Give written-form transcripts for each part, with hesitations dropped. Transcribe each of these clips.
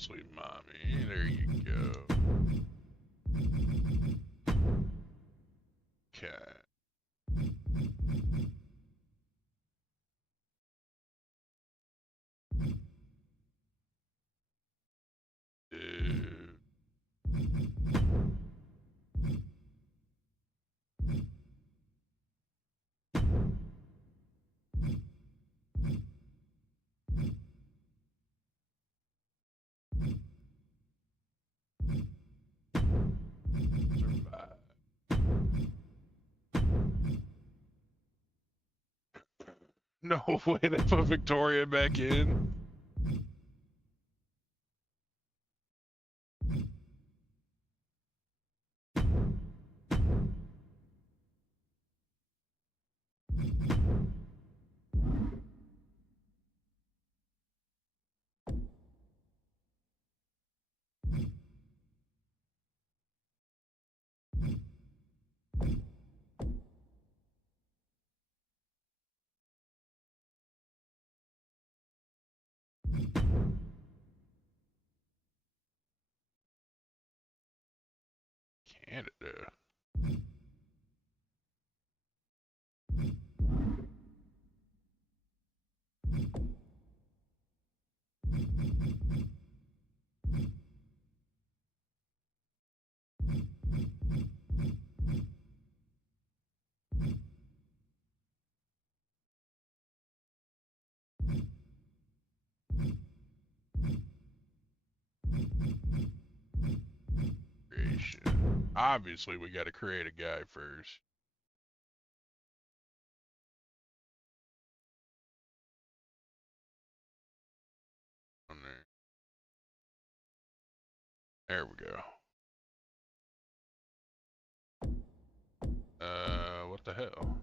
Obviously, mommy. There you go. Okay. Survive. No way to put Victoria back in. Canada. Creation. Obviously, we got to create a guy first. On there. There we go. What the hell?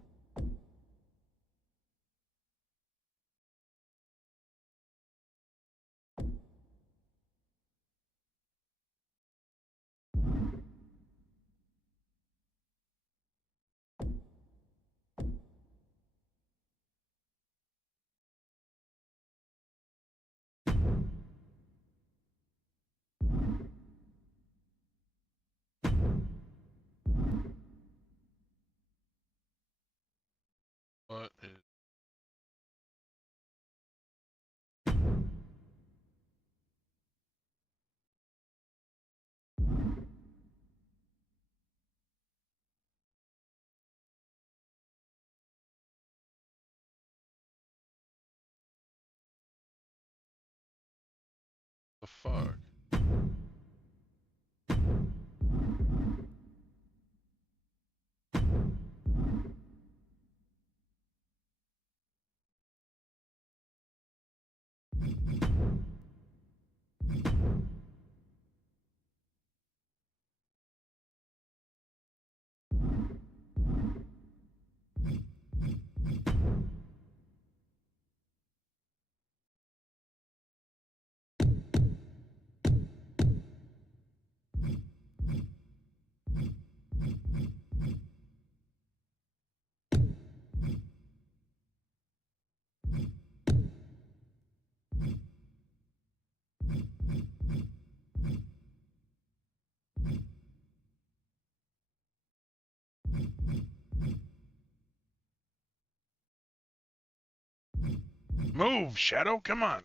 What is... the fuck? Move, Shadow, come on.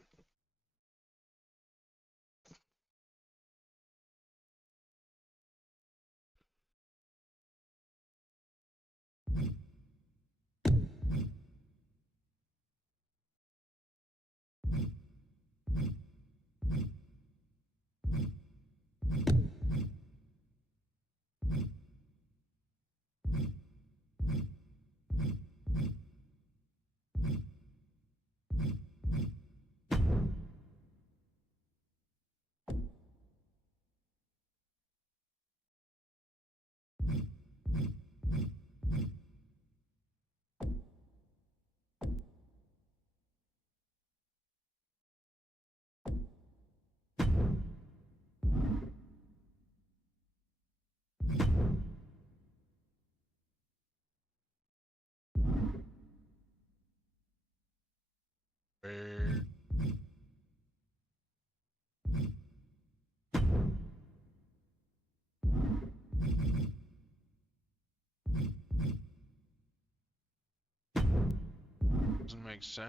makes sense.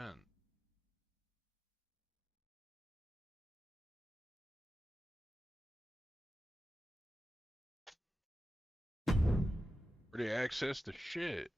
Where they access the shit?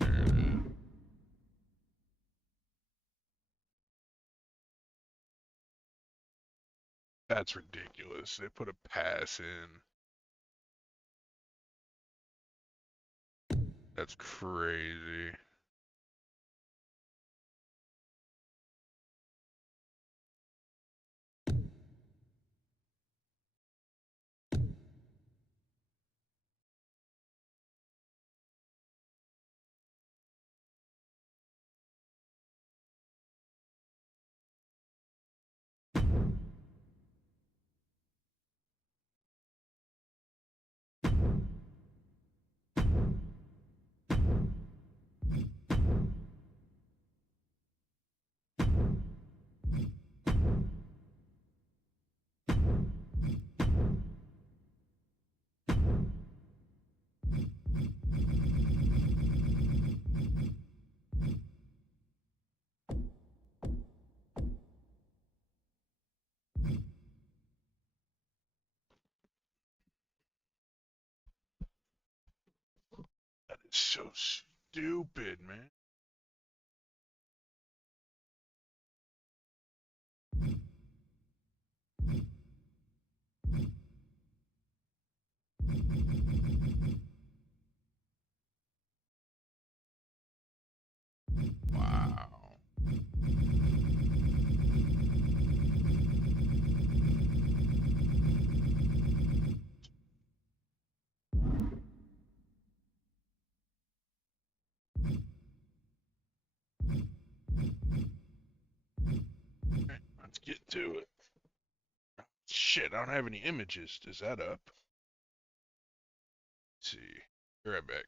There it is. That's ridiculous. They put a pass in. That's crazy. That is so stupid, man. Wow. Okay, let's get to it. Shit, I don't have any images. Is that up? Let's see. Be right back.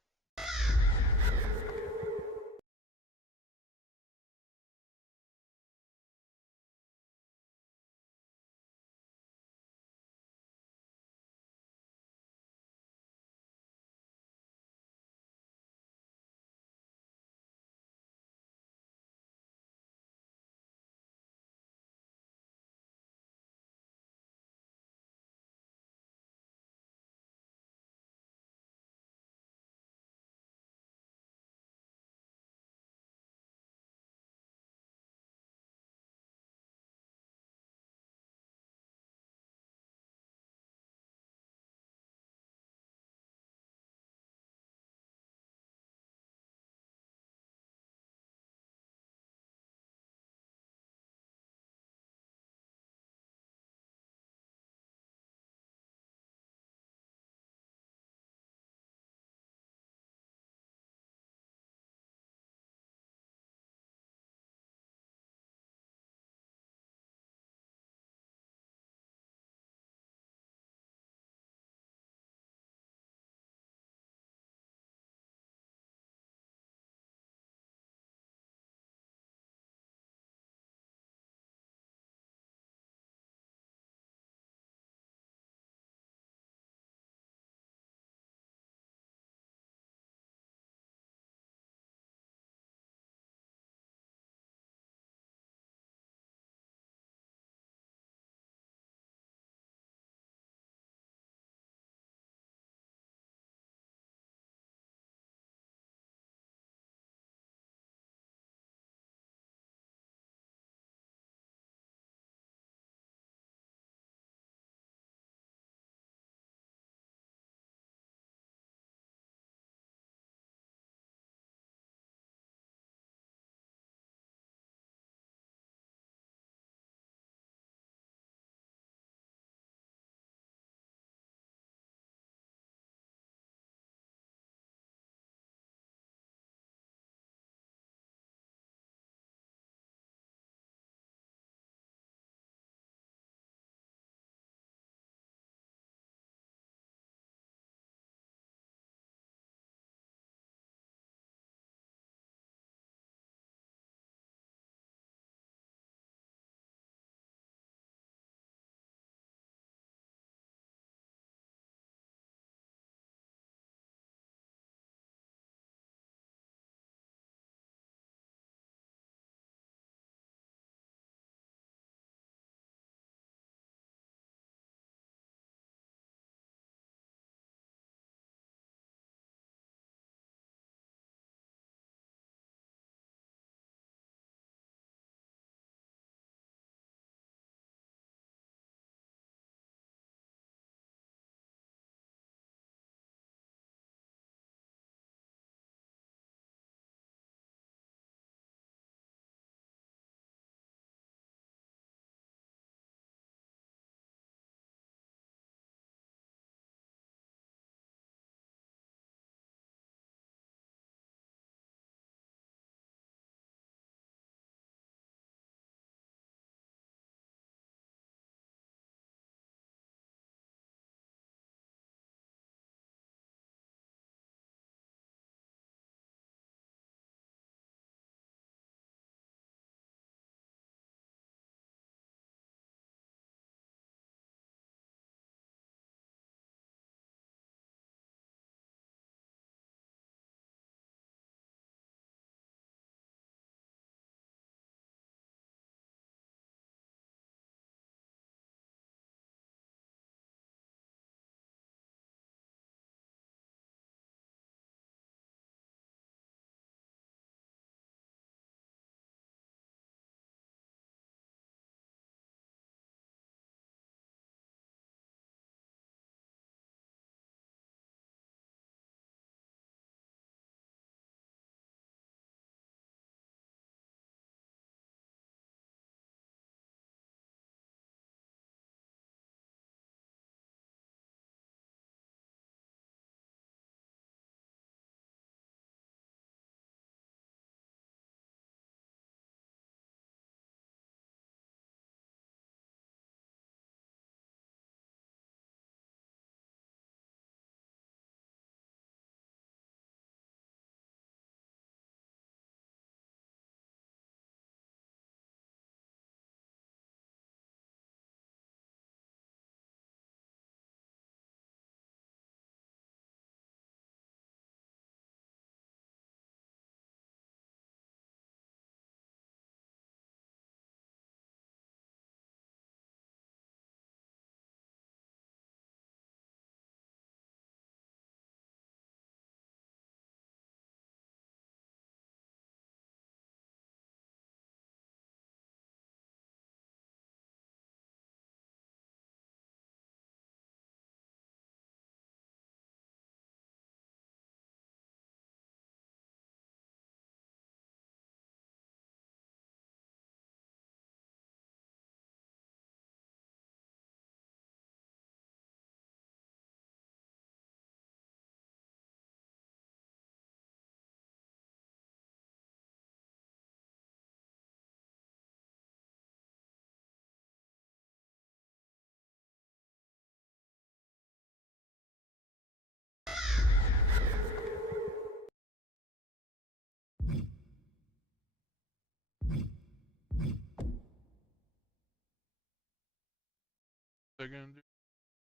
They're gonna do.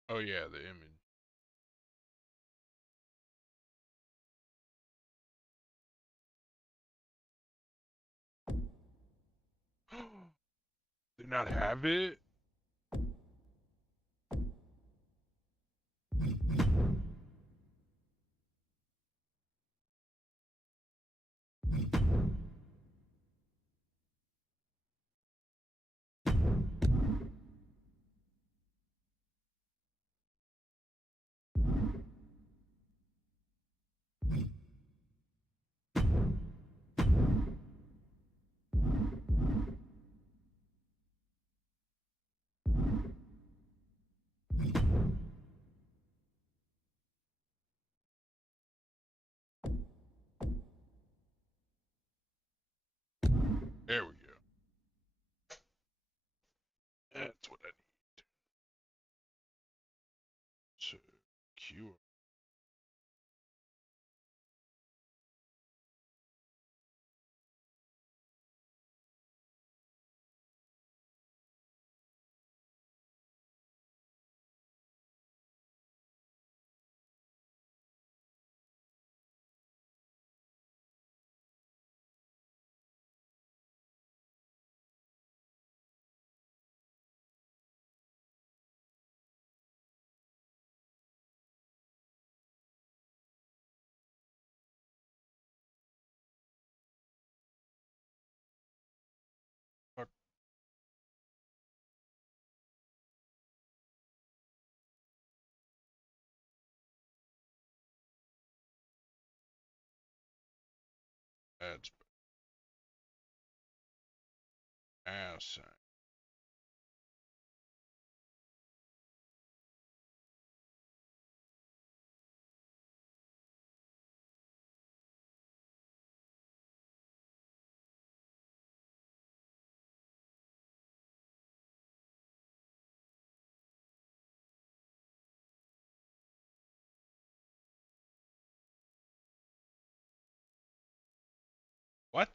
Oh yeah, the image. Do not have it. There we go. That's what I need. So Q. Fuck. That's ass. What?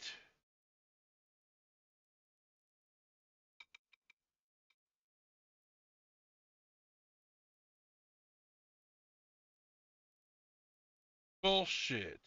Bullshit.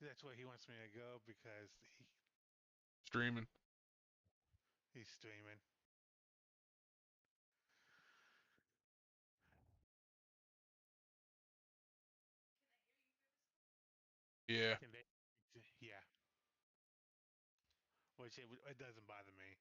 That's where he wants me to go because Streaming. he's streaming. Yeah. Can they? Yeah. Which it doesn't bother me.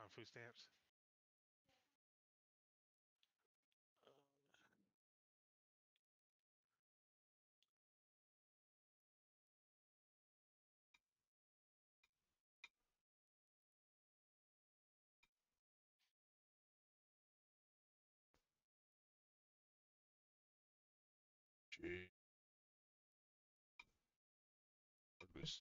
On food stamps. Gee. This.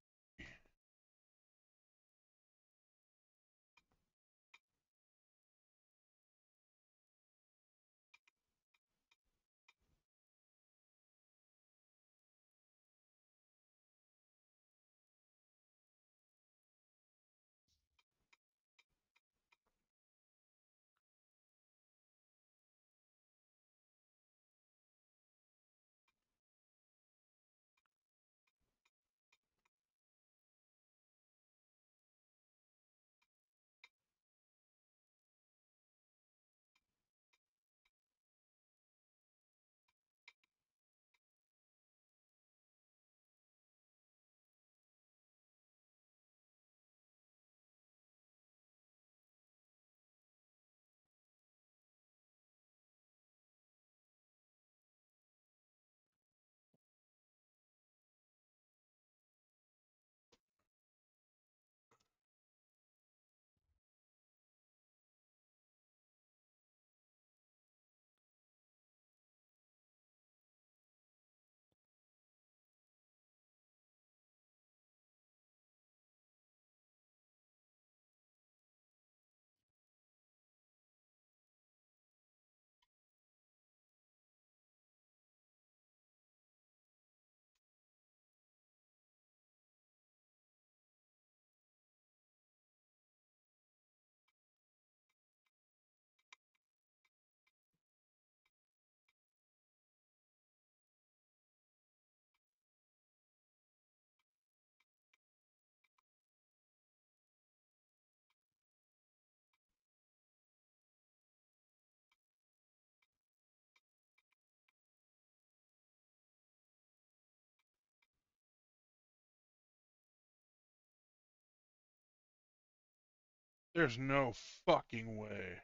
There's no fucking way.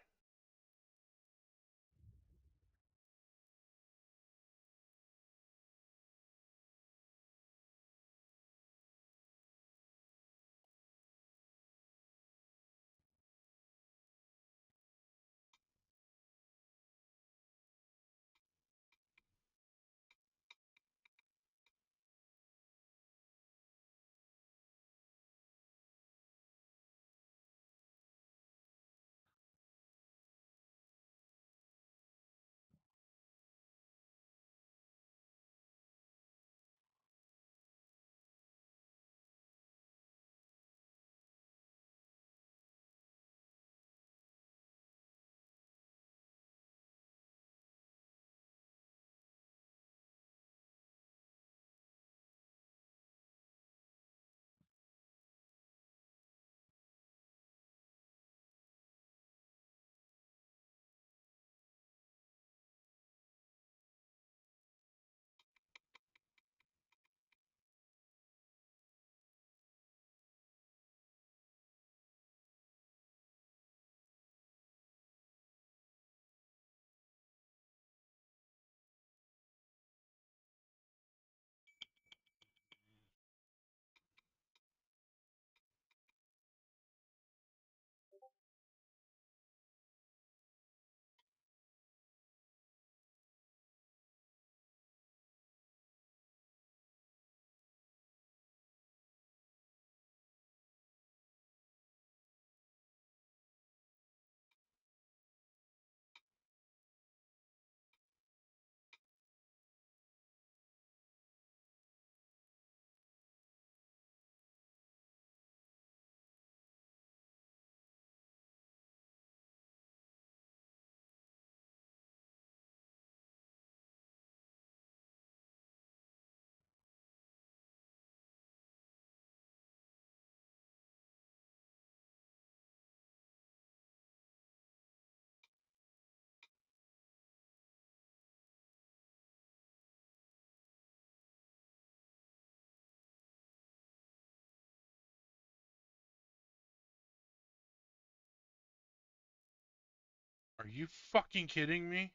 Are you fucking kidding me?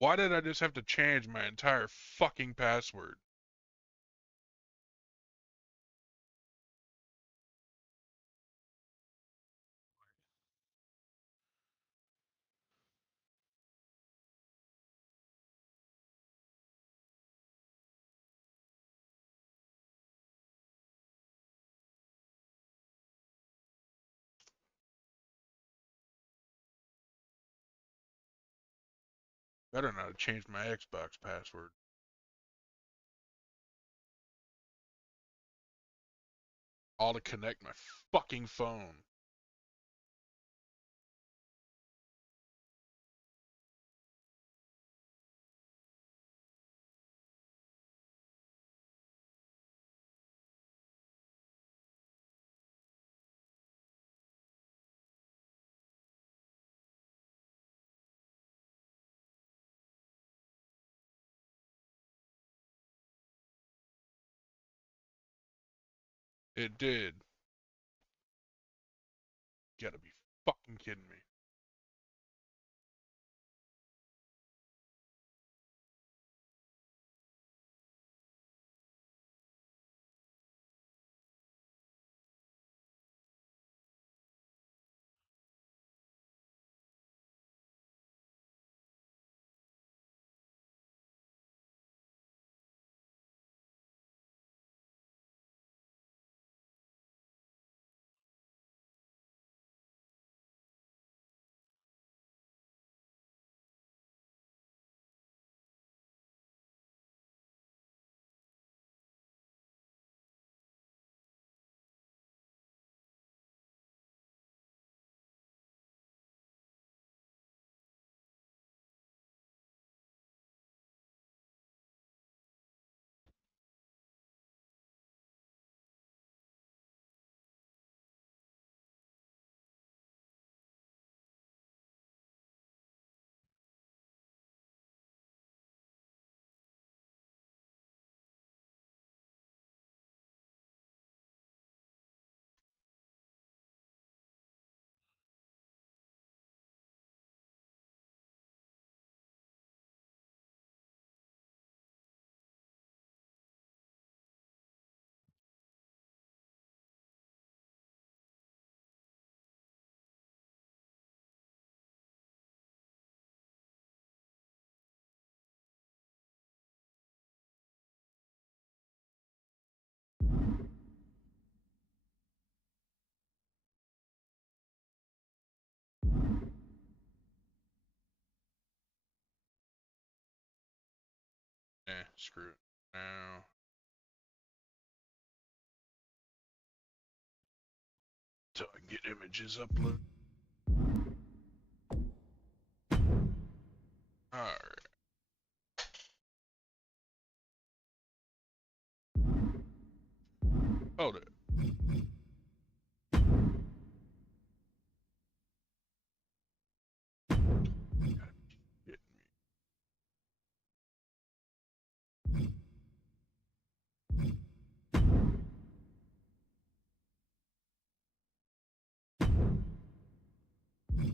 Why did I just have to change my entire fucking password? Better not have changed my Xbox password. All to connect my fucking phone. It did. You gotta be fucking kidding me. screw it now. Till I can get images uploaded. Alright. Hold it.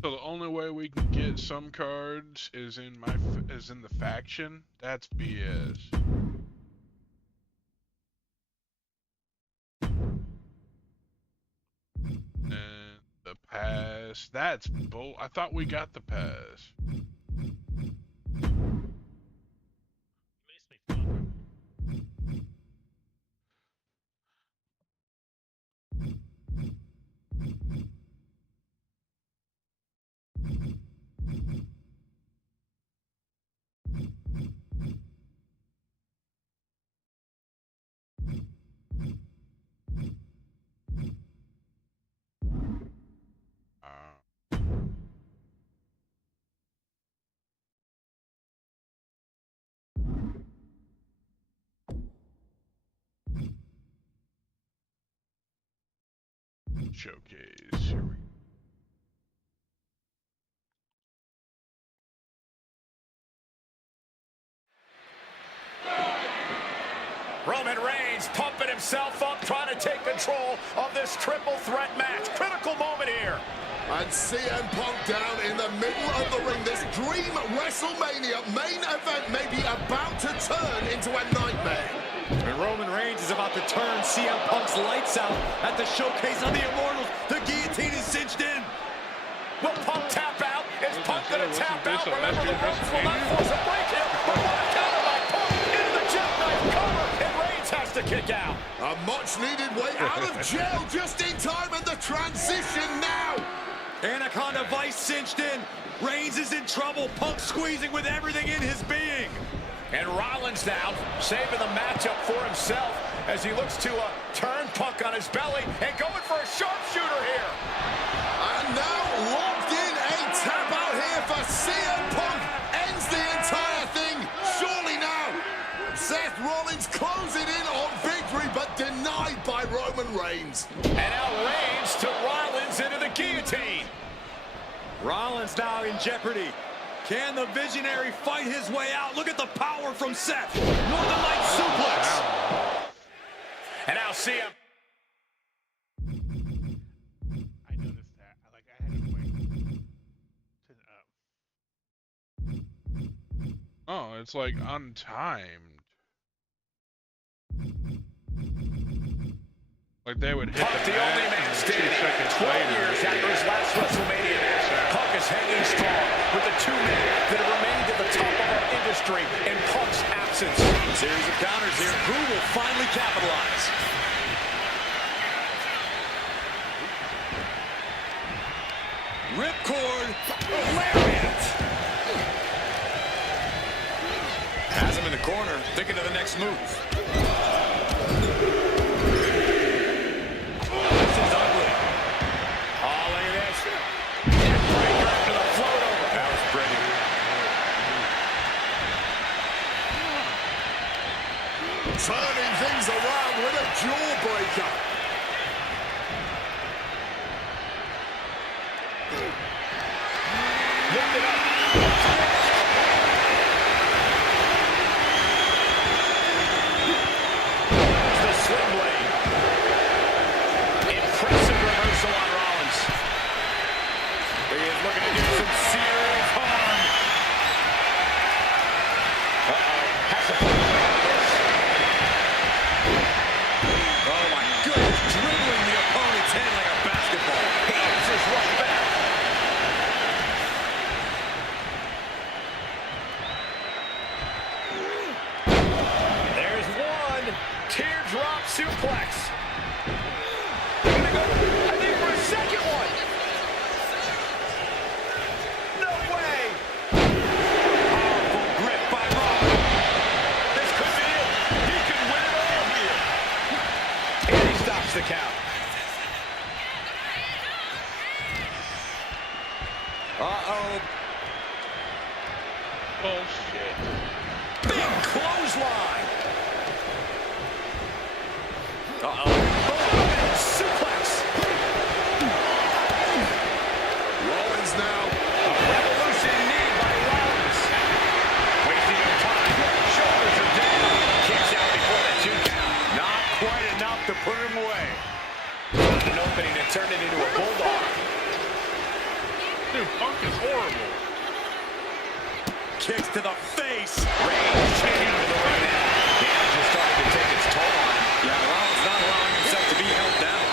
So the only way we can get some cards is in the faction. That's BS. And the pass. That's bull. I thought we got the pass. Showcase. Here we go. Roman Reigns pumping himself up, trying to take control of this triple threat match. Critical moment here. And CM Punk down in the middle of the ring. This dream WrestleMania main event may be about to turn into a nightmare. And Roman Reigns is about to turn CM Punk's lights out at the showcase of the Immortals. The guillotine is cinched in. Will Punk tap out? Is Punk going to tap out? Remember, the ropes will not force a break here. But what a counter by Punk into the jackknife cover. And Reigns has to kick out. A much-needed way out of jail just in time, and the transition now. Anaconda Vice cinched in. Reigns is in trouble. Punk squeezing with everything in his being. And Rollins now saving the matchup for himself as he looks to turn Punk on his belly and going for a sharpshooter here. And now locked in, a tap out here for CM Punk. Ends the entire thing, surely now. Seth Rollins closing in on victory, but denied by Roman Reigns. And now Reigns to Rollins into the guillotine. Rollins now in jeopardy. Can the visionary fight his way out? Look at the power from Seth. Northern Lights suplex. And now CM. I noticed that. I had to wait. Oh, it's like untimed. Like they would hit Punk, the only man standing 12 years after his last WrestleMania match. Punk is hanging strong with the two men that have remained at the top of our industry in Punk's absence. Series of counters here. Who will finally capitalize? Ripcord. Lariat. Has him in the corner, thinking of the next move. Turning things around with a jawbreaker. Lift it up. The sling blade. Impressive reversal on Rollins. He is looking to do some serious harm. Has to pull him out of this. Oh my goodness, dribbling the opponent's head like a basketball. He answers right back. Uh-oh. Bullshit. Big clothesline. Uh-oh. Oh, suplex. Rollins now. A revolution knee by Rollins. Wasting no time. Shoulders are down. Kicks out before the 2 count. Not quite enough to put him away. An opening to turn it into a bulldog. Dude, Punk is horrible. Kicks to the face. Reigns checking into the ring now. Damage is starting to take its toll on him. Yeah, Rollins not allowing himself to be held down.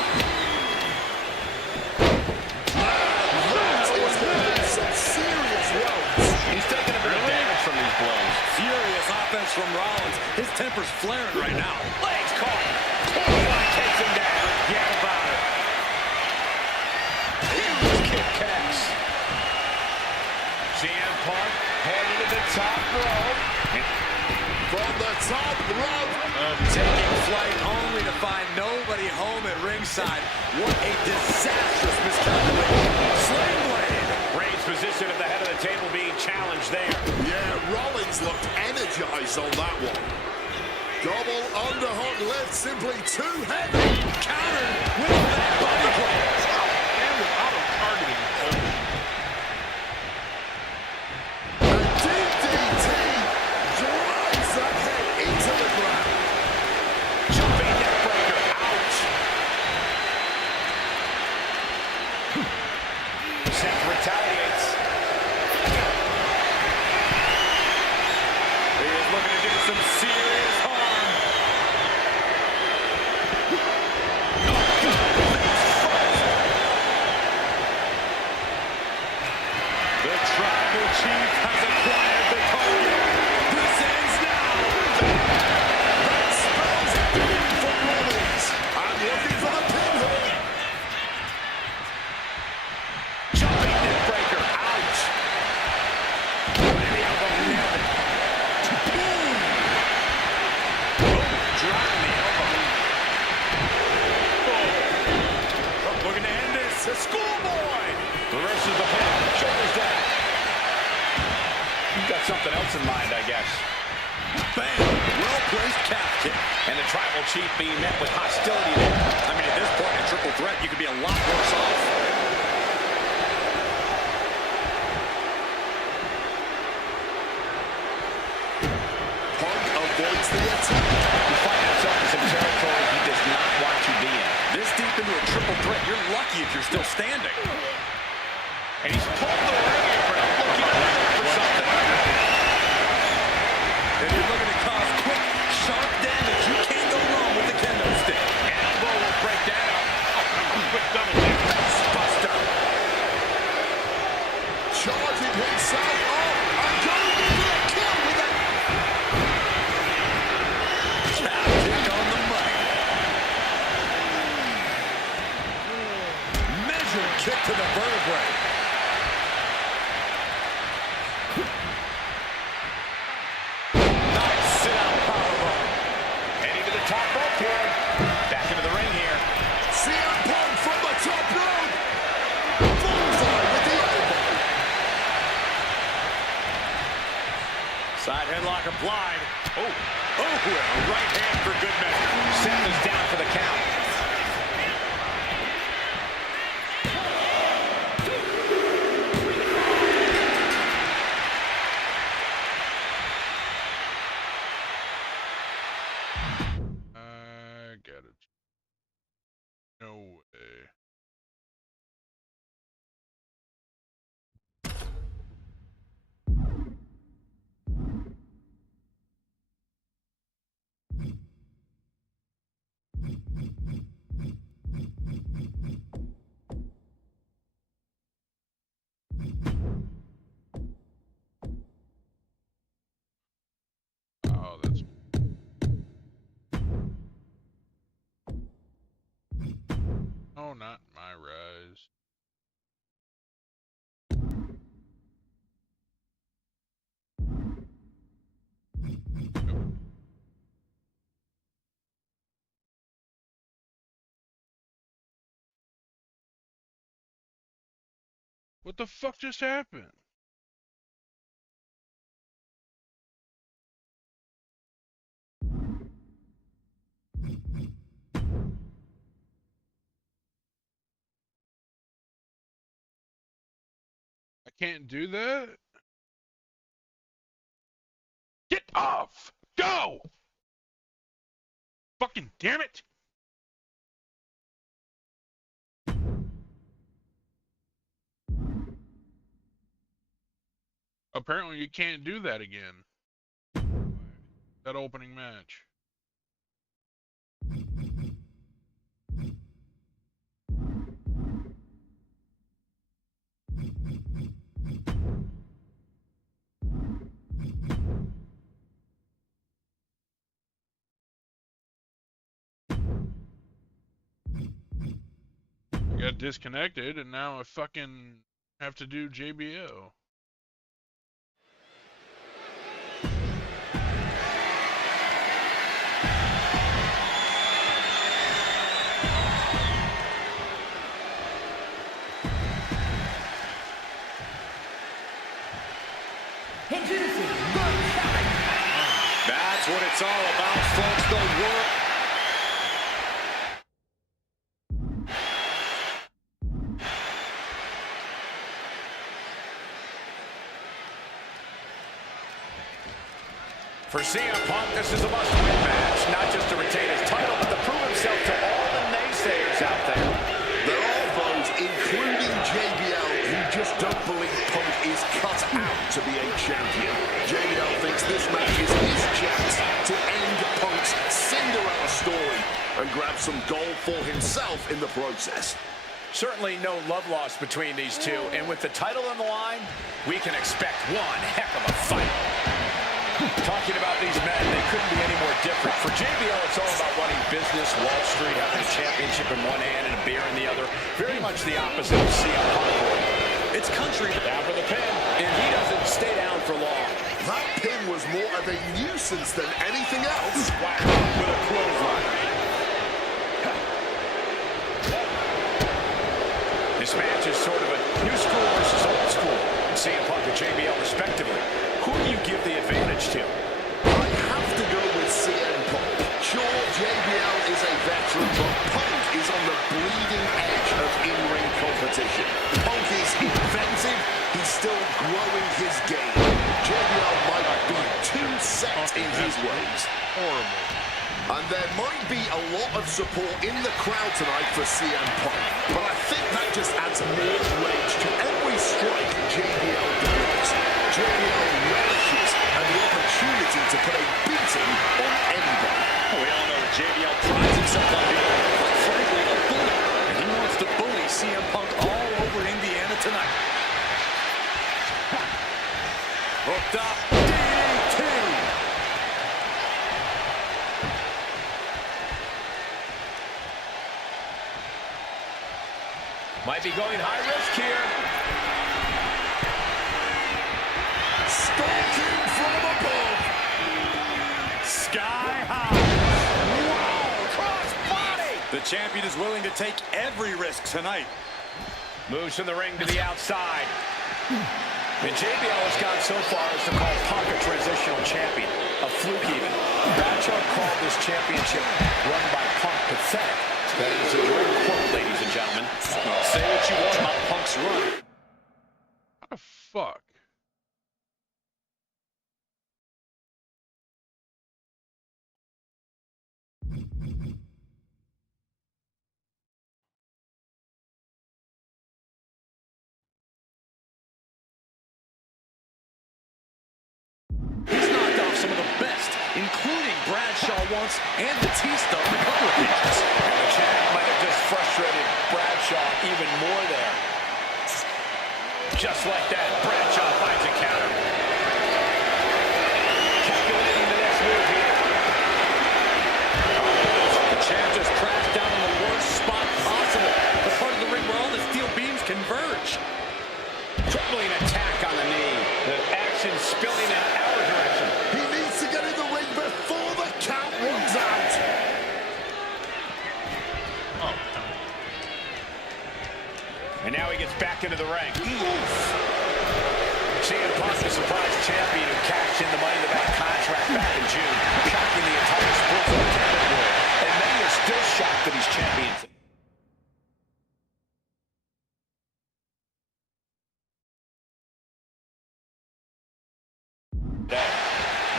That is hitting some serious roads. He's taking a bit of damage from these blows. Furious offense from Rollins. His temper's flaring right now. Legs caught. Clothesline takes him down. Forget about it. Huge kick cats. CM Punk headed to the top rope. From the top rope. Taking flight only to find nobody home at ringside. What a disastrous miscalculation. Sling blade. Reigns' position at the head of the table being challenged there. Yeah, Rollins looked energized on that one. Double underhook lift, simply too heavy. Countered with that body play. And with auto-targeting. DDT drives that head into the ground. Jumping neck breaker. Ouch. Seth retaliates. He is looking to do some serious harm. The tribal chief has acquired the target. This ends now. That spells doom for Rollins. I'm looking for the pinhole. Jumping neck breaker. Ouch. And the elbow nailed it. Boom. Dropping the elbow. Looking to end this. The schoolboy. Reverses the pin. Shoulders down. You've got something else in mind, I guess. Bam. Well-placed calf kick. And the tribal chief being met with hostility there. I mean, at this point in triple threat, you could be a lot worse off. Punk avoids the attack. You find yourself in some territory he does not want to be in. This deep into a triple threat, you're lucky if you're still standing. And he's pulled the ring apron, looking for something. If you're looking to cause quick, sharp damage, you can't go wrong with the kendo stick. Elbow will break down. Quick double kick. Buster. Charging himself up and going in for a kill with that. Calf kick on the money. Measured kick to the vertebrae. Nice sit-out powerbomb. Heading to the top rope here. Back into the ring here. CM Punk from the top rope. Bullseye with the elbow. Side headlock applied. Oh, and a right hand for good measure. Seth is down for the count. I get it. No way. Oh, that's... Oh, not my rise. What the fuck just happened? I can't do that? Get off! Go! Fucking damn it! Apparently you can't do that again. That opening match. I got disconnected and now I fucking have to do JBL. That's what it's all about, folks. The work. For CM Punk, this is a must-win match, not just to retain his title, but to prove himself to all the naysayers out there. There are those, including JBL, who just don't believe Punk is cut out to be a champion. JBL thinks this match is his chance to end Punk's Cinderella story and grab some gold for himself in the process. Certainly no love lost between these two, and with the title on the line, we can expect one heck of a fight. Talking about these men, they couldn't be any more different. For JBL, it's all about running business, Wall Street, having a championship in one hand and a beer in the other. Very much the opposite of CM Punk. It's country. Down for the pin, and he doesn't stay down for long. That pin was more of a nuisance than anything else. Whack with a clothesline. This match is sort of a new school versus old school. CM Punk and JBL respectively. Who do you give the advantage to? I have to go with CM Punk. Sure, JBL is a veteran, but Punk is on the bleeding edge of in-ring competition. Punk is inventive, he's still growing his game. JBL might be too set in his ways. Horrible. And there might be a lot of support in the crowd tonight for CM Punk, but I think that just adds more rage to every strike JBL delivers. JBL relishes and the opportunity to put a beating on anybody. We all know that JBL prides himself on being, quite frankly, a bully. And he wants to bully CM Punk all over Indiana tonight. Hooked up. DDT. Might be going high risk here. Stalking from above. Sky high. Wow, cross body. The champion is willing to take every risk tonight. Moves from the ring to the outside. And JBL has gone so far as to call Punk a transitional champion. A fluke even. Bradshaw called this championship run by Punk pathetic. That is a direct quote, ladies and gentlemen. Say what you want about Punk's run. What the fuck? He's knocked off some of the best, including Bradshaw once and Batista on a couple of occasions. And the champ might have just frustrated Bradshaw even more there. Just like that, Bradshaw finds a counter. Calculating the next move here. The champ just crashed down in the worst spot possible. The part of the ring where all the steel beams converge. Troubling attack on the knee. The action spilling in our direction. He needs to get in the ring before the count runs out. Oh. And now he gets back into the ring. CM Punk, the surprise champion who cashed in the Money in the Bank contract back in June, shocking the entire sports entertainment world. And many are still shocked that he's champion.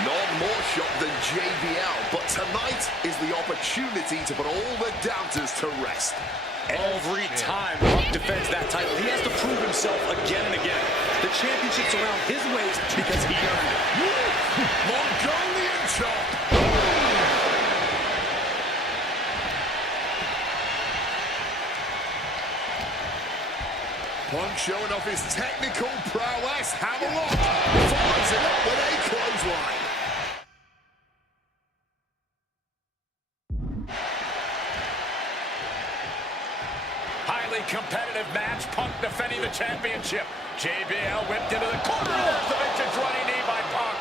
None more shocked than JBL, but tonight is the opportunity to put all the doubters to rest. Every time Punk defends that title, he has to prove himself again and again. The championship's around his waist because he earned it. Mongolian chop. Punk showing off his technical prowess. Hammerlock follows it up with a clothesline. Highly competitive match. Punk defending the championship. JBL whipped into the corner. The vintage running knee by Punk.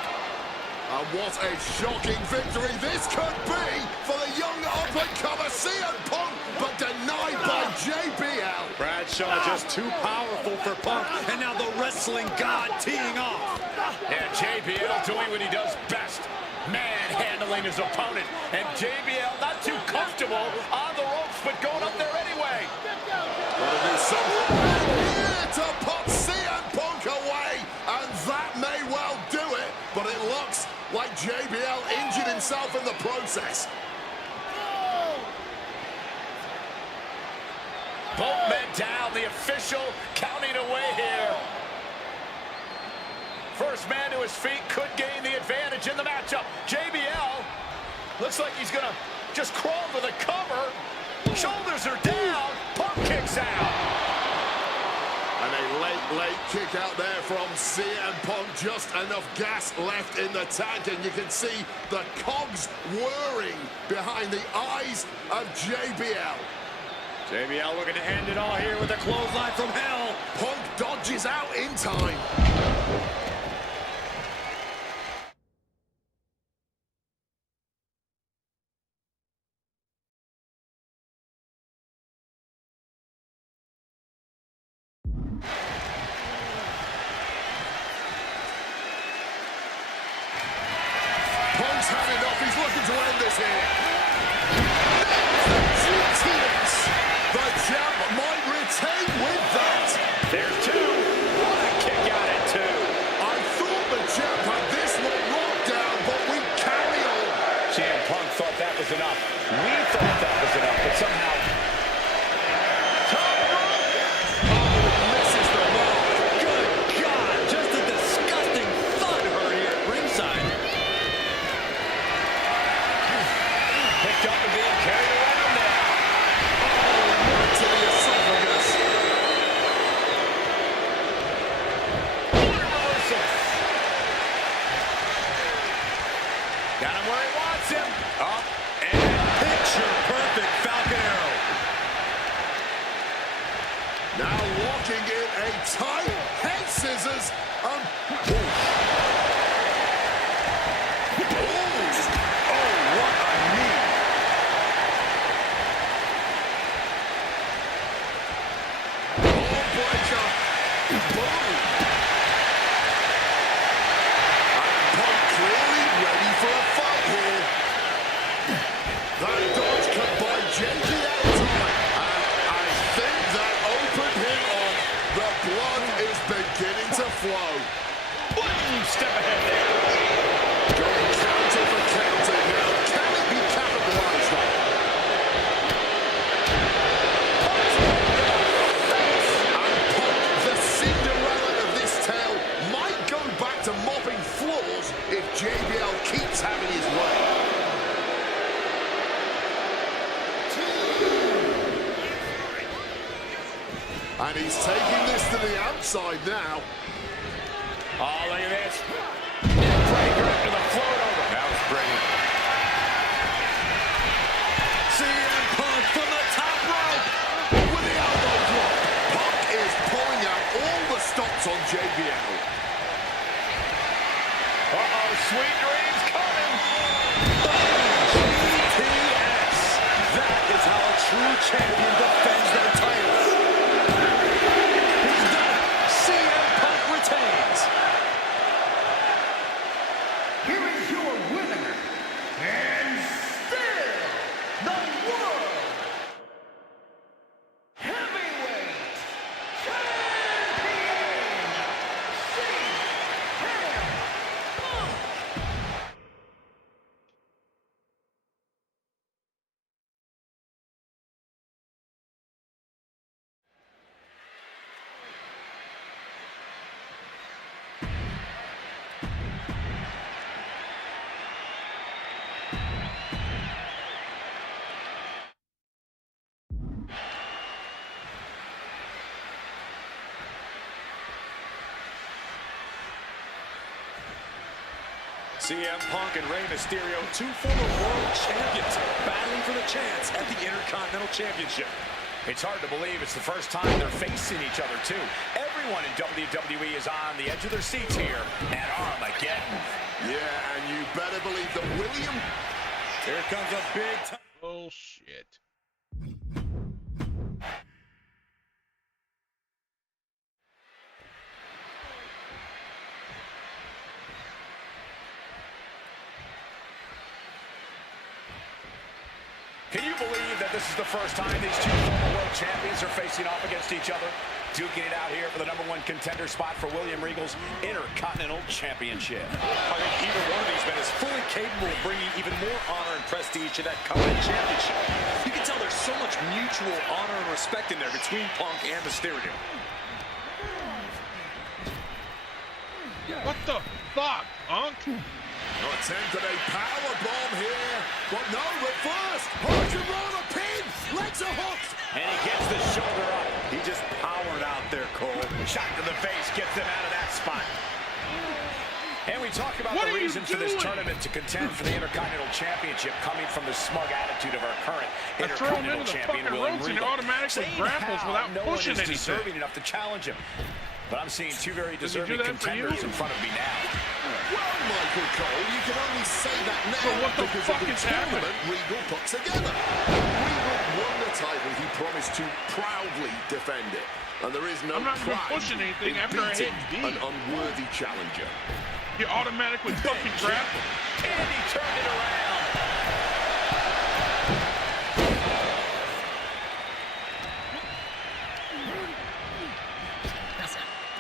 And what a shocking victory this could be for the young up-and-comer CM Punk, but denied by JBL. Bradshaw just too powerful for Punk, and now the wrestling god teeing off. And JBL doing what he does best, manhandling his opponent. And JBL not too comfortable on the ropes, but going up there anyway. Gotta do something here to put CM Punk away, and that may well do it, but it looks like JBL injured himself in the process. Both men down, the official counting away here. First man to his feet could gain the advantage in the matchup. JBL looks like he's gonna just crawl to the cover. Shoulders are down. Punk kicks out. And a late kick out there from CM Punk. Just enough gas left in the tank, and you can see the cogs whirring behind the eyes of JBL. JBL looking to end it all here with a clothesline from hell. Punk dodges out in time. Punk's had enough. He's looking to end this here. GTS. The champ might retain with that. There's two. What a kick out at two. I thought the champ had this one locked down, but we carry on. CM Punk thought that was enough. We thought that was enough, but somehow... Misses the mark. Good God, just a disgusting thud hurt here at ringside. Picked up and being carried around now. Right to the esophagus. Reversal. Got him where he wants him. Up and picture perfect Falcon Arrow. Now walking in a tight head scissors. What a knee. Breaker. Boom. And Punk clearly ready for a fight here. That dodge cut by JBL time. And I think that opened him up. The blood is beginning to flow. Boom, step ahead there. Going counter for counter now. Can it be capitalized on? And Punk, the Cinderella of this tale, might go back to mopping floors if JBL keeps having his way. And he's taking this to the outside now. Oh, look at this. Breaker into the float over. That was brilliant. CM Punk from the top rope. With the elbow drop, Punk is pulling out all the stops on JBL. Uh-oh, sweet dreams coming. GTS. That is how a true champion defends their titles. CM Punk and Rey Mysterio, two former world champions, battling for the chance at the Intercontinental Championship. It's hard to believe it's the first time they're facing each other, too. Everyone in WWE is on the edge of their seats here at Armageddon. Yeah, and you better believe that William... Here comes a big time. Bullshit. Can you believe that this is the first time these two former world champions are facing off against each other? Duking it out here for the #1 contender spot for William Regal's Intercontinental Championship. I think either one of these men is fully capable of bringing even more honor and prestige to that coveted championship. You can tell there's so much mutual honor and respect in there between Punk and Mysterio. What the fuck, Punk? Attempted a power bomb here, but no, but first, Hurricane a pin, legs are hooked. And he gets the shoulder up. He just powered out there, Cole. Shot to the face, gets him out of that spot. And we talk about the reason for this tournament to contend for the Intercontinental Championship coming from the smug attitude of our current Intercontinental Champion, William Regal. Automatically grapples without no one pushing is anything. deserving enough to challenge him. But I'm seeing two very deserving contenders in front of me now. Well, Michael Cole, you can only say that now So what the because fuck of the is tournament happening? Regal put together. Regal won the title he promised to proudly defend it. And there is no I'm not even pride pushing anything in after I hit beating D. an unworthy challenger. You automatically fucking grapple. And he turned it around.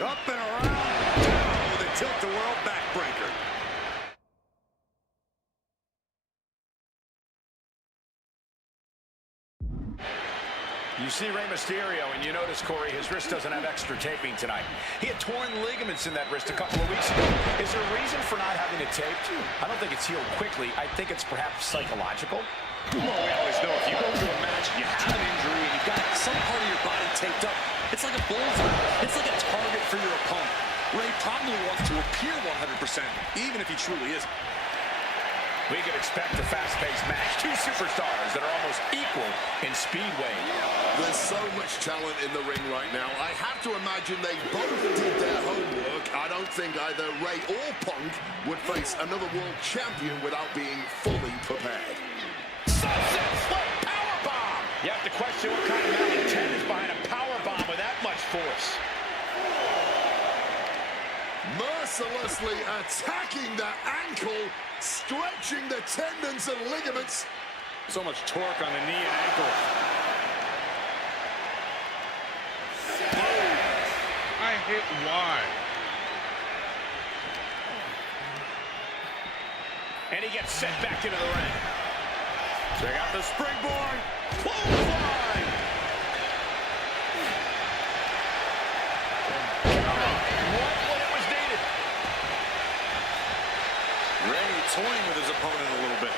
Up and around. Oh, the tilt-the-world backbreaker. You see Rey Mysterio, and you notice, Corey, his wrist doesn't have extra taping tonight. He had torn ligaments in that wrist a couple of weeks ago. Is there a reason for not having it taped? I don't think it's healed quickly. I think it's perhaps psychological. Well, we always know if you go to a match and you have an injury and you've got some part of your body taped up, it's like a bullseye. It's like a target for your opponent. Rey probably wants to appear 100%, even if he truly isn't. We could expect a fast-paced match. Two superstars that are almost equal in speedway. There's so much talent in the ring right now. I have to imagine they both did their homework. I don't think either Rey or Punk would face another world champion without being fully prepared. Sunset flip powerbomb! You have to question what kind of intent is behind a powerbomb with that much force. Mercilessly attacking the ankle, stretching the tendons and ligaments. So much torque on the knee and ankle. I hit Y. And he gets sent back into the ring. Check out the springboard. Clothesline! Right when it was needed. Rey toying with his opponent a little bit.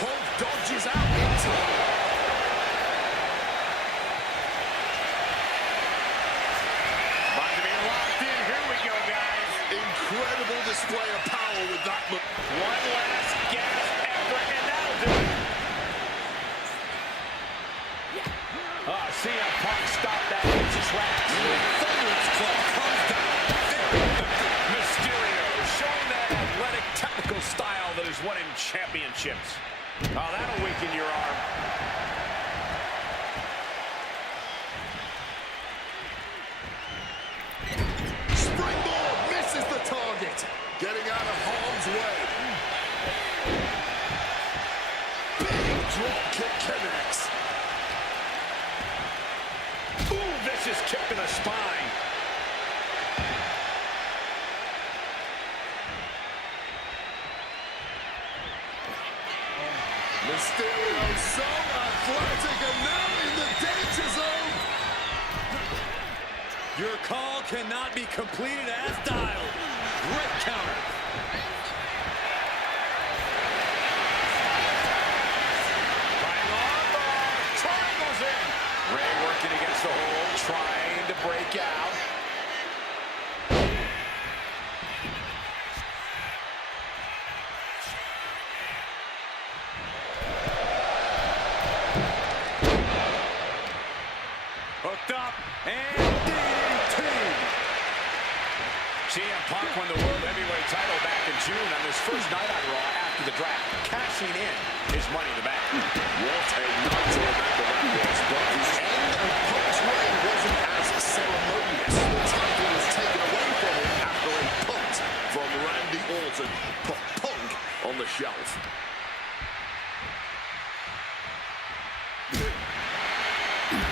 Punk dodges out into it. About to be locked in. Here we go, guys. Incredible display of power with that. One last gasp effort, and that'll do it. CM Punk stopped that vicious rat. Thunderous club comes down. Very effective. Mysterio showing that athletic, technical style that is winning championships. Oh, that'll weaken your arm. Springboard misses the target. Getting out of harm's way. Big drop kick connects. Ooh, vicious kick to the spine. Mysterio so athletic and now in the danger zone. Your call cannot be completed as dialed. Great counter. Triangles in. Rey working against the hole, trying to break out. Hooked up, and DDT. CM Punk won the World Heavyweight title back in June on his first night on Raw after the draft, cashing in his Money in the Bank. What a night to remember that was, but the end of Punk's reign wasn't as ceremonious. The title was taken away from him after a punt from Randy Orton put Punk on the shelf.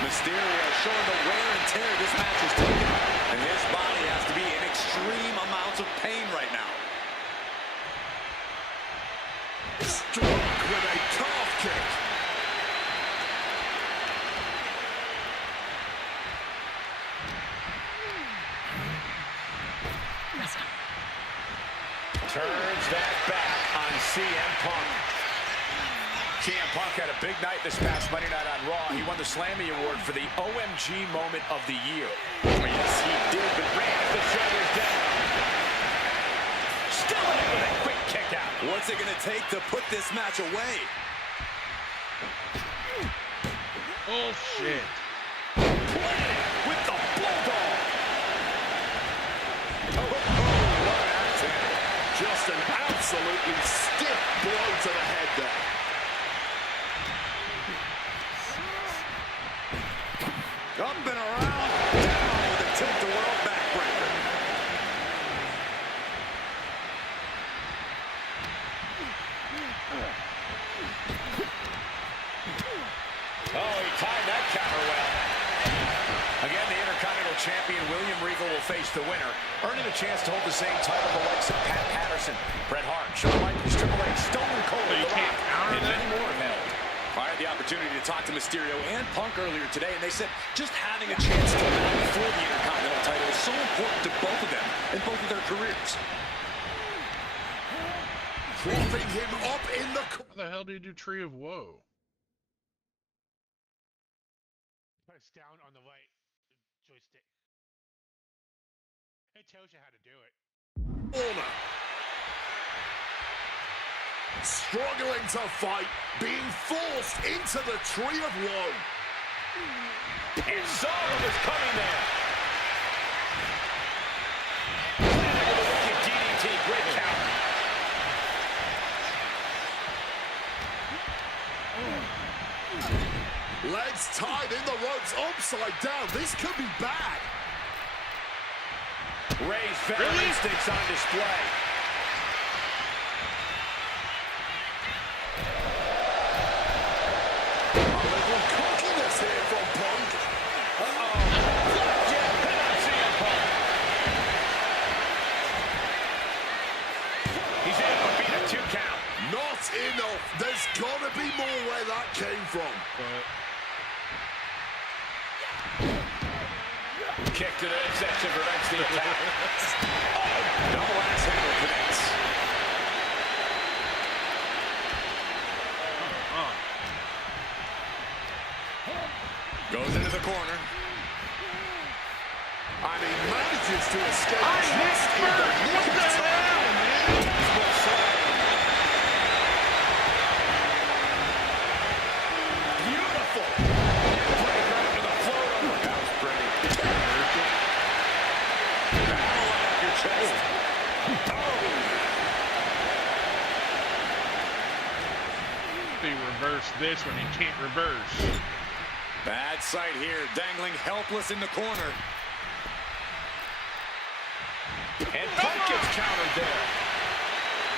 Mysterio showing the wear and tear this match is taking, and his body has to be in extreme amounts of pain right now. Struck with a calf kick. Turns that back on CM Punk. CM Punk had a big night this past Monday night on Raw. He won the Slammy Award for the OMG Moment of the Year. Yes, he did, but rams the shoulders down. Still in it with a quick kick out. What's it going to take to put this match away? Oh, shit. Planted with the bulldog. Just an absolutely stiff blow to the head there. Up and around, down with a tilt-the-world backbreaker. Oh, he timed that counter well. Again, the Intercontinental Champion William Regal will face the winner, earning a chance to hold the same title the likes of Pat Patterson, Bret Hart, Shawn Michaels, Triple H, Stone Cold, So you The can't Rock, counter and that? many more have held. I had the opportunity to talk to Mysterio and Punk earlier today, and they said just having a chance to battle for the Intercontinental title is so important to both of them in both of their careers. Propping him up in the... How the hell do you do Tree of Woe? Press down on the right joystick. It tells you how to do it. corner. Struggling to fight, being forced into the Tree of Woe. And Sorrow is coming there. Planted with a wicked DDT, great counter. Legs tied in the ropes, upside down. This could be bad. Ray's veteran instincts on display. A little cockiness here from Punk. Flapjack pin on CM Punk. He's able to beat a 2 count. Not enough. There's got to be more where that came from. Kick to the midsection prevents the attack. Double axe handle connects. Goes into the corner. And he manages to escape just in the nick of time. Beautiful. Break right to the floor. That was pretty. Battle off your chest. He reversed this when he can't reverse. Bad sight here, dangling helpless in the corner. And Punk gets countered there.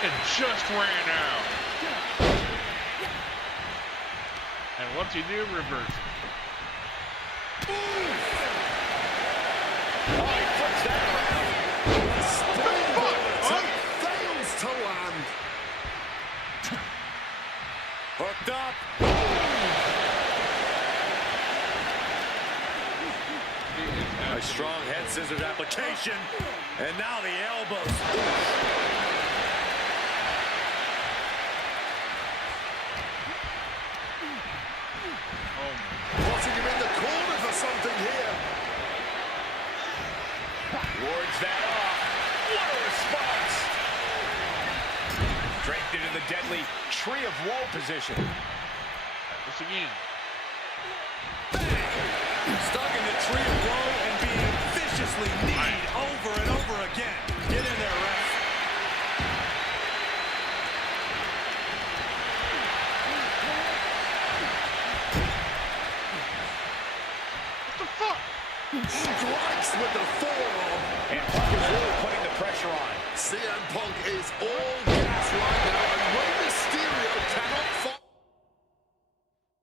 And just ran out. And what's he do? Reverse. Oh, he flips that around. Springboard fails to land. Hooked up. A strong head scissors application. And now the elbows. Putting him in the corner for something here. Wards that off. What a response. Draped into the deadly Tree of Woe position. This again. Stuck in the the fuck? Strikes with the forearm. And Punk is really putting the pressure on. CM Punk is all gas right now, and Rey Mysterio cannot fight.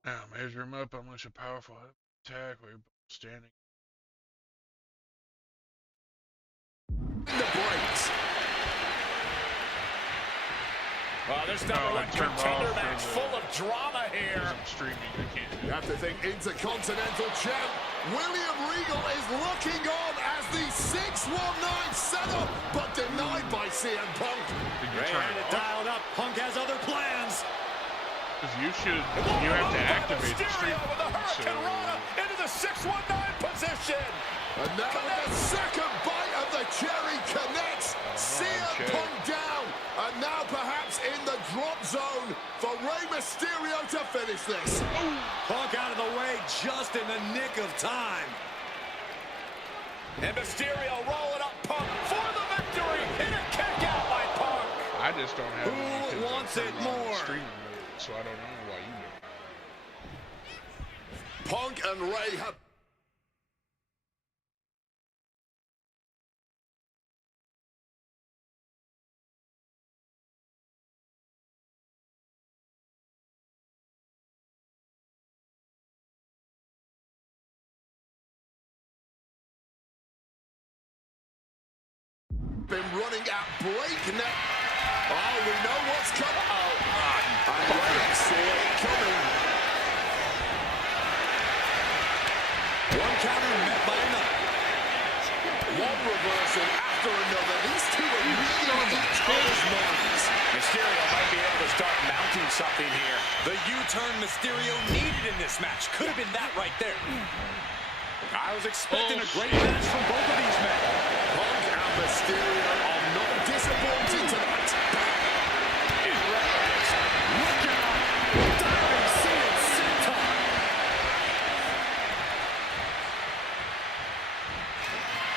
Now measure him up. Unleash a powerful attack. We're standing. In the breaks. Well, there's number one contender match full of drama here. I'm streaming. I can't do You it. have to think Intercontinental Champ William Regal is looking on as the 619 setup, but denied by CM Punk. You're Ray trying had it to dialed up. Punk has other plans. Because you have to activate the stream. Mysterio with the Hurricane Rana into the 619 position. And now the second bite of the cherry connects. CM Punk down. And now perhaps in the drop zone for Rey Mysterio to finish this. Punk out of the way just in the nick of time. And Mysterio rolling up Punk for the victory. And a kick out by Punk. I just don't have Who any wants it more? streaming mode, so I don't know why you do. Punk and Rey have... been running at breakneck. Oh, we know what's coming. Oh, and Rey saw it coming. One counter met by another. One reversal after another. These two are reading each other's minds. Mysterio might be able to start mounting something here. The U-turn Mysterio needed in this match. Could have been that right there. I was expecting a great match from both of these men. Punk and Mysterio are not disappointing tonight. And Reyes looking up. Diving CM senton.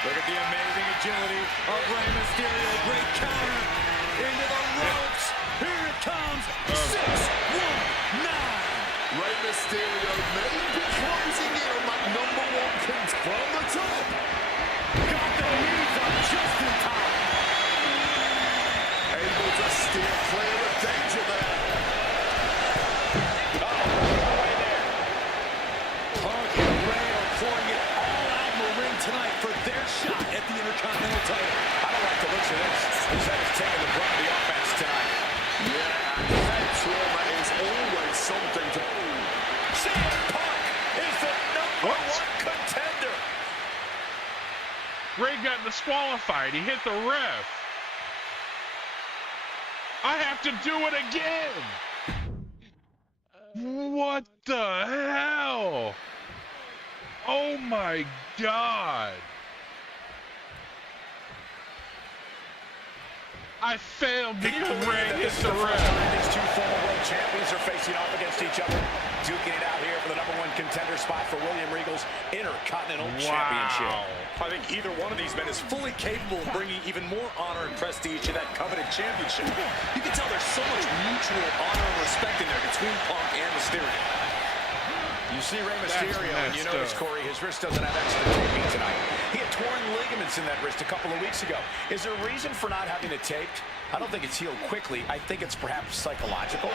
Look at the amazing agility of Rey Mysterio. Great counter into the ropes. Here it comes. 619. Rey Mysterio may be closing in on that number one contender from the top. Got the knees up just in time. Able to steer clear of danger there. Right there. Punk and Rey are pouring it all out in the ring tonight for their shot at the Intercontinental title. I don't like the looks of this. His head is taking the brunt of the offense tonight. Yeah, and head trauma is always something to... CM Punk is the number one contender. Ray got disqualified. He hit the ref. I have to do it again. What the hell? Oh my God. I failed because Ray hit the ref. These two former world champions are facing off against each other, duking it out here for the number one contender spot for William Regal's Intercontinental Championship. I think either one of these men is fully capable of bringing even more honor and prestige to that coveted championship. You can tell there's so much mutual honor and respect in there between Punk and Mysterio. You see Rey Mysterio, and you notice, Corey, his wrist doesn't have extra taping tonight. He had torn ligaments in that wrist a couple of weeks ago. Is there a reason for not having it taped? I don't think it's healed quickly. I think it's perhaps psychological.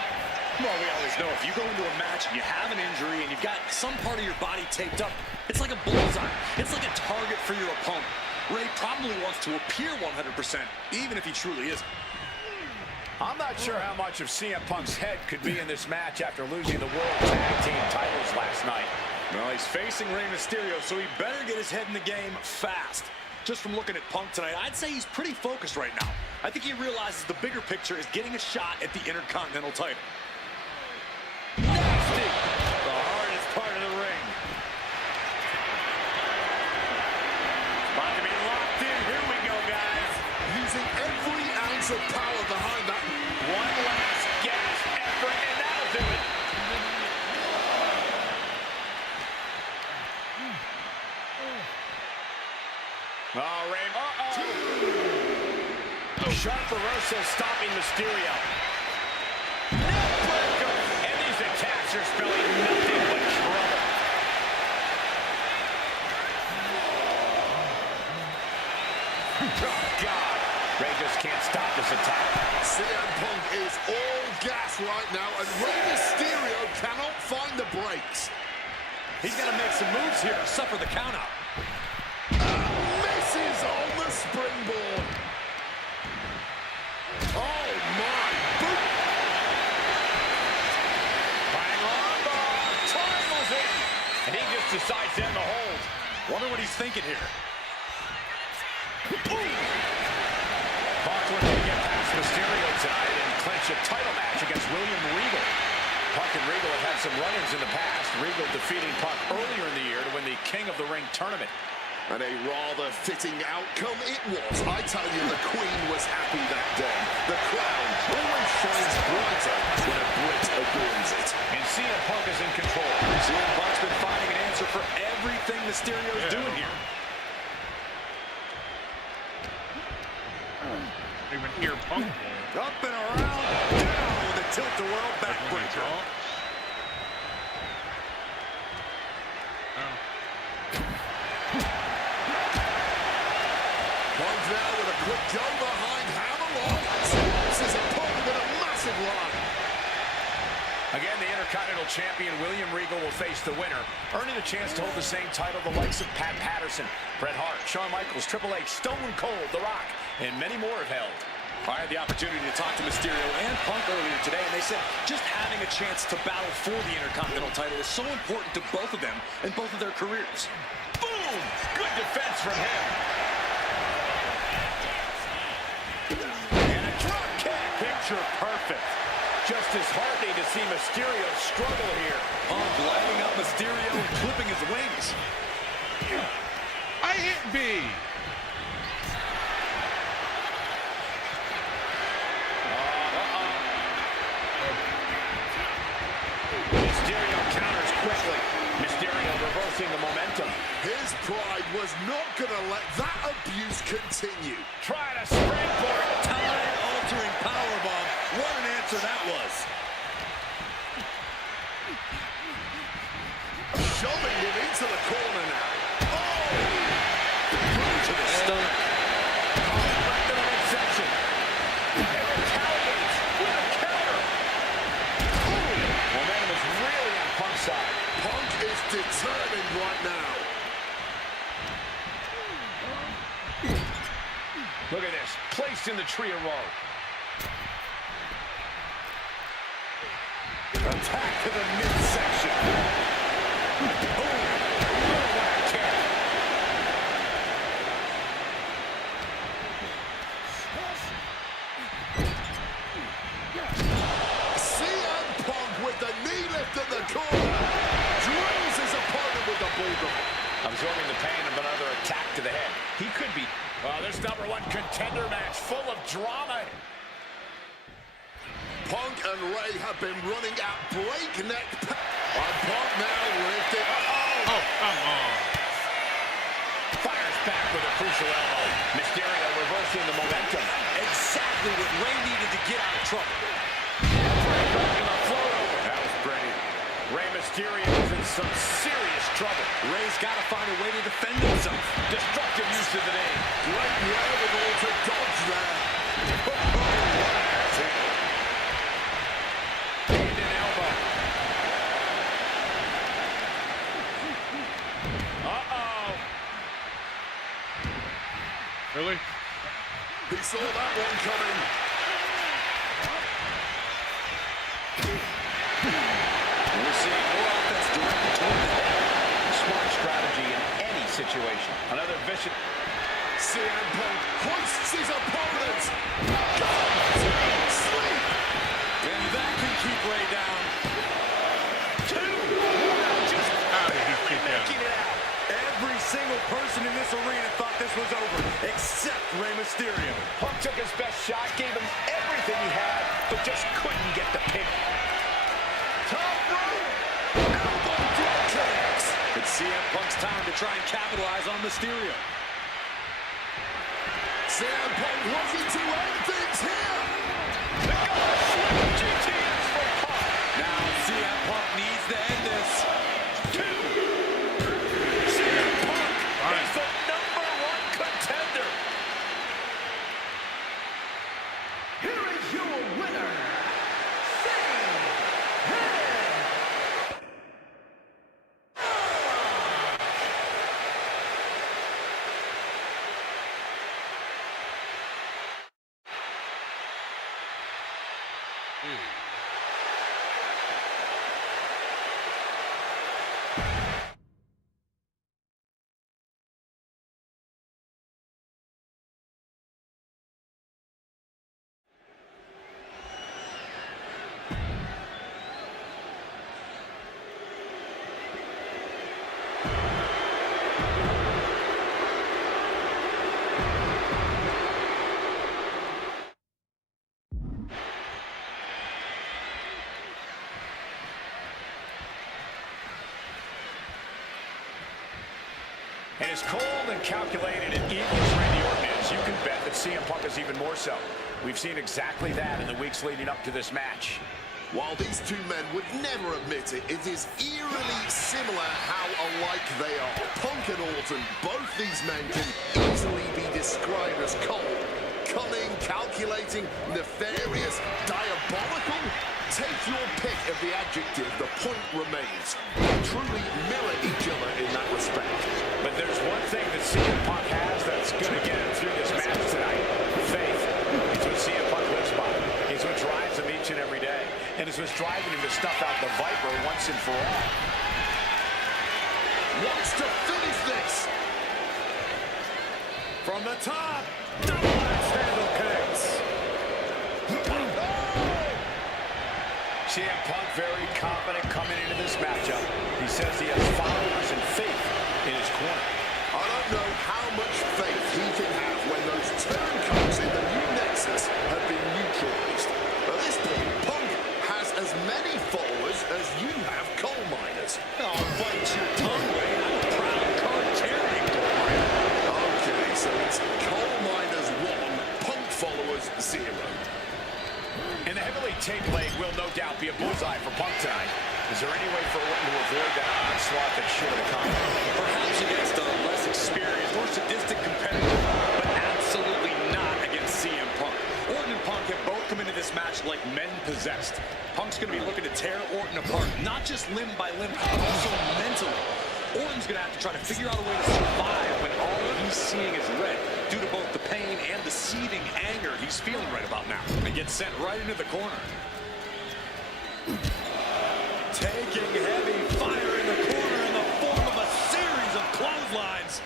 Well, we always know if you go into a match and you have an injury and you've got some part of your body taped up, it's like a bullseye. It's like a target for your opponent. Ray probably wants to appear 100%, even if he truly isn't. I'm not sure how much of CM Punk's head could be in this match after losing the World Tag Team titles last night. Well, he's facing Rey Mysterio, so he better get his head in the game fast. Just from looking at Punk tonight, I'd say he's pretty focused right now. I think he realizes the bigger picture is getting a shot at the Intercontinental title. Nasty! The hardest part of the ring. About to be locked in. Here we go, guys. Using every ounce of power behind that. One last gasp effort, and that'll do it. Oh, Ray. Sharp reversal stopping Mysterio. Neckbreaker. And these attacks are spelling nothing but trouble. Oh, God. Rey just can't stop this attack. CM Punk is all gas right now, and Rey Mysterio cannot find the brakes. He's got to make some moves here to suffer the countout. Misses on the springboard. Oh, my. Boot. Bang on, tumbles in. And he just decides to end the hold. Wonder what he's thinking here. Punk looking to get past Mysterio tonight and clinch a title match against William Regal. Punk and Regal have had some run-ins in the past. Regal defeating Punk earlier in the year to win the King of the Ring tournament. And a rather fitting outcome it was. I tell you, the Queen was happy that day. The crown always shines brighter when a Brit adorns it. And CM Punk is in control. CM Punk's been finding an answer for everything Mysterio's doing here. Even hear Punk. Up and around, down with a tilt-the-world backbreaker. Punk now with a quick go behind Hammerlock. This is a Punk with a massive run. Again, the Intercontinental Champion William Regal will face the winner, earning a chance to hold the same title the likes of Pat Patterson, Bret Hart, Shawn Michaels, Triple H, Stone Cold, The Rock, and many more have held. I had the opportunity to talk to Mysterio and Punk earlier today, and they said just having a chance to battle for the Intercontinental title is so important to both of them and both of their careers. Boom! Good defense from him. And a drop kick. Picture perfect. Just as heartening to see Mysterio struggle here. Punk lighting up Mysterio and clipping his wings. I hit B. Mysterio counters quickly. Mysterio reversing the momentum. His pride was not going to let that abuse continue. Trying to springboard. Time-altering powerbomb. What an answer that was. Shoving him into the corner now. Oh! To the stomach. Back to the midsection. And retaliates with a counter. Momentum is really on Punk's side. Punk is determined right now. Look at this. Placed in the tree of woe. Attack to the midsection. Boom. Little whack kick. CM Punk with the knee lift in the corner. Drills his opponent with the bulldog. Absorbing the pain of another attack to the head. He could be. This #1 contender match full of drama. Punk and Rey have been running at breakneck pace. Punk now lifted. Oh, come on. Fires back with a crucial elbow. Mysterio reversing the momentum. Exactly what Rey needed to get out of trouble. That was pretty. Rey Mysterio is in some serious trouble. Rey's got to find a way to defend himself. Destructive use of the name. Great wherewithal to dodge there. Hand and elbow. Uh-oh. Really? He saw that one coming. We're seeing more offense directed toward the head. Smart strategy in any situation. Another vicious. CM Punk hoists his opponent. Sleep. And that can keep Rey down. Two. Just How did he kick out? making it out. Every single person in this arena thought this was over, except Rey Mysterio. Punk took his best shot, gave him everything he had, but just couldn't get the pin. Top rope. Elbow drop kicks. It's CM Punk's time to try and capitalize on Mysterio. CM Punk looking to end things here. GTS for Punk. Now CM Punk needs to end this. CM Punk is the #1 contender. And as cold and calculated and evil as Randy Orton is, you can bet that CM Punk is even more so. We've seen exactly that in the weeks leading up to this match. While these two men would never admit it, it is eerily similar how alike they are. Punk and Orton, both these men can easily be described as cold, cunning, calculating, nefarious, diabolical. Take your pick of the adjective, the point remains. They truly mirror each other in that respect. But there's one thing that CM Punk has that's going to get him through this match tonight. Faith. It's what CM Punk lives by. It's what drives him each and every day. And it's what's driving him to snuff out the Viper once and for all. Wants to finish this. From the top, double axe handle connects. CM Punk very confident coming into this matchup. He says he has followers and faith in his corner. I don't know how much faith he can have when those turncoats in the new Nexus have been neutralized. At this point, Punk has as many followers as you have coal miners. Oh, bite your tongue, Wade. I'm a proud card-carrying coal miner. Okay, so it's coal miners 1, Punk followers 0. And the heavily taped leg will no doubt be a bullseye for Punk tonight. Is there any way for Orton to avoid that onslaught that's sure to come? Perhaps against a less experienced or sadistic competitor, but absolutely not against CM Punk. Orton and Punk have both come into this match like men possessed. Punk's going to be looking to tear Orton apart, not just limb by limb, but also mentally. Orton's going to have to try to figure out a way to survive when all he's seeing is red, due to both the pain and the seething anger he's feeling right about now. And gets sent right into the corner. Taking heavy fire in the corner in the form of a series of clotheslines.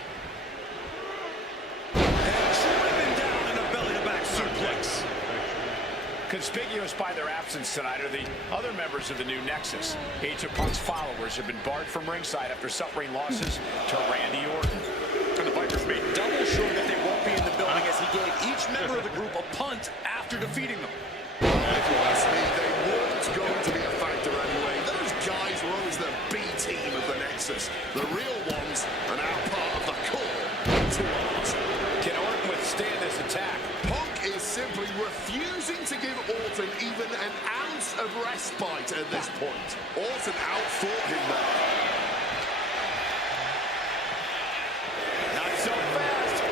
And driven down in a belly-to-back suplex. Conspicuous by their absence tonight are the other members of the new Nexus. Each of Punk's followers have been barred from ringside after suffering losses to Randy Orton. And the Vipers made double sure that they won't be in the building as he gave each member of the group a punt after defeating them. If you ask me, they weren't going to be a factor anyway. Those guys were always the B team of the Nexus. The real ones are now part of the core to ours. Can Orton withstand this attack? Punk is simply refusing to give Orton even an ounce of respite at this point. Orton outfought him there. Not so fast.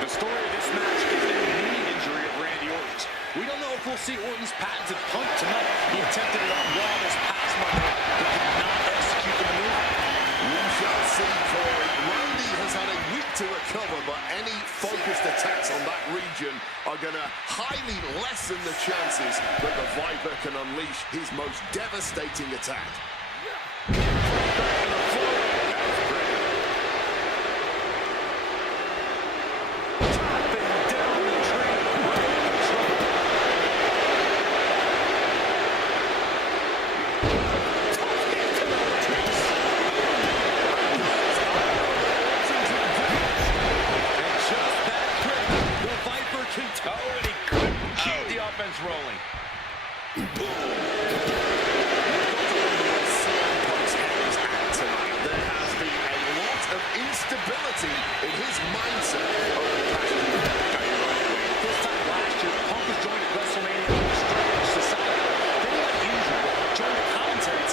The story of this match is the knee injury of Randy Orton's. We don't know if we'll see Orton's patented punt tonight. He attempted it on Raw this past Monday, but did not execute the maneuver. We shall see, Corey. Randy has had a week to recover, but any focused attacks on that region are going to highly lessen the chances that the Viper can unleash his most devastating attack. Rolling. There has been a lot of instability in his mindset over the past year. This time last year, Punk was joined at WrestleMania on a strange society. Then, like usual, joined a commentary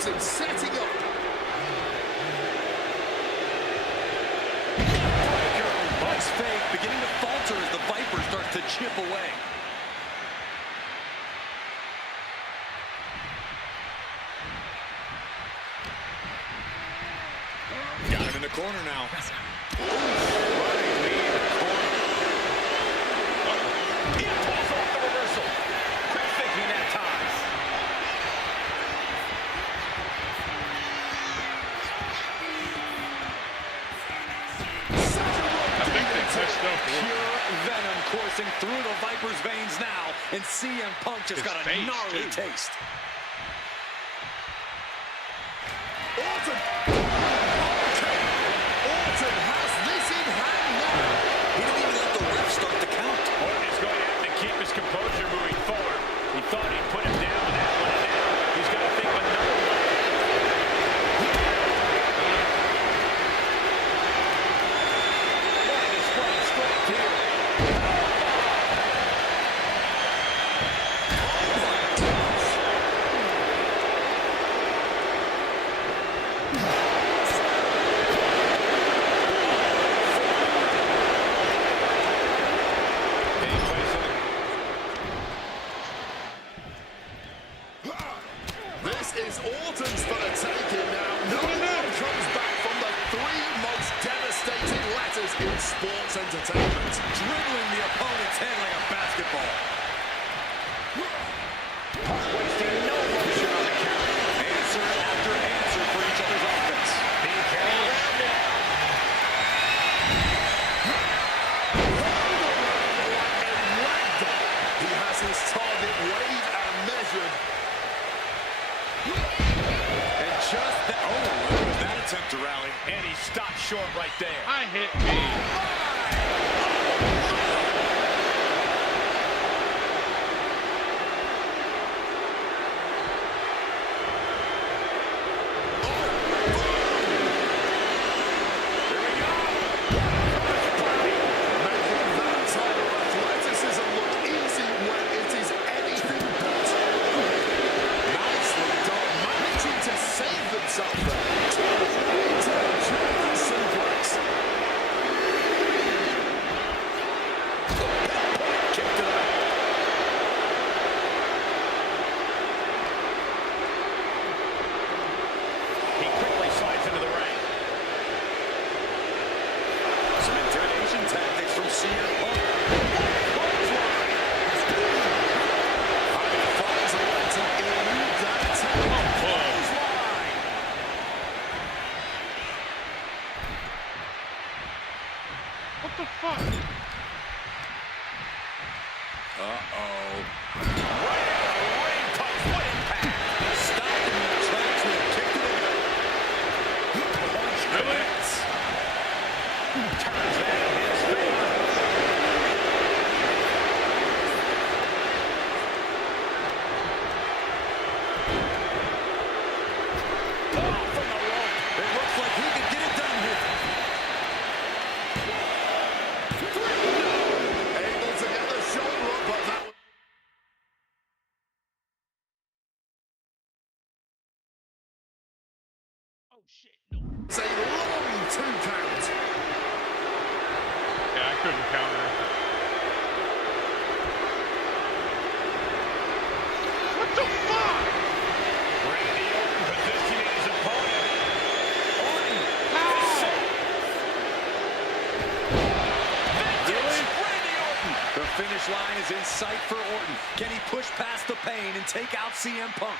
keeps him setting up. Buck's fake beginning to falter as the Viper starts to chip away. Got him in the corner now. He pulls off the reversal. Quick thinking that time. Pure venom coursing through the Viper's veins now, and CM Punk just got a gnarly taste. Orton! Orton has this in hand now. He didn't even let the ref start the count. Orton is going to have to keep his composure moving forward. He thought he'd put him down with that one, and now he's got to think of another one. What a display of strength here. This is Orton's for the taking now. No one comes back from the three most devastating letters in sports entertainment. Dribbling the opponent's head like a basketball. Wasting no motion on the count. Answer after answer for each other's offense. Being carried around it. He has his target weighed and measured. And just that, oh, look at that attempt to rally. And he stopped short right there. I hit me. Making that type of athleticism look easy when it is anything but. Nicely done, managing to save themselves there. Into the German suplex. Kick to the back. He quickly slides into the ring. Some intimidation tactics from CM Punk. And he finds a way to elude that attack. What the fuck? Uh-oh. Right out of the ring, Punk's foot impact. Stopped him in the tracks with a kick to the gut. Punch connects. Turns that in his favor. Off from the rope. It looks like he could get it done here. Able to get the shoulder up, but that Oh shit, no. was a long 2 count. Yeah, I couldn't counter. What the fuck? Randy Orton positioning his opponent. Orton. Vintage Randy Orton. The finish line is in sight for Orton. Can he push past the pain and take out CM Punk?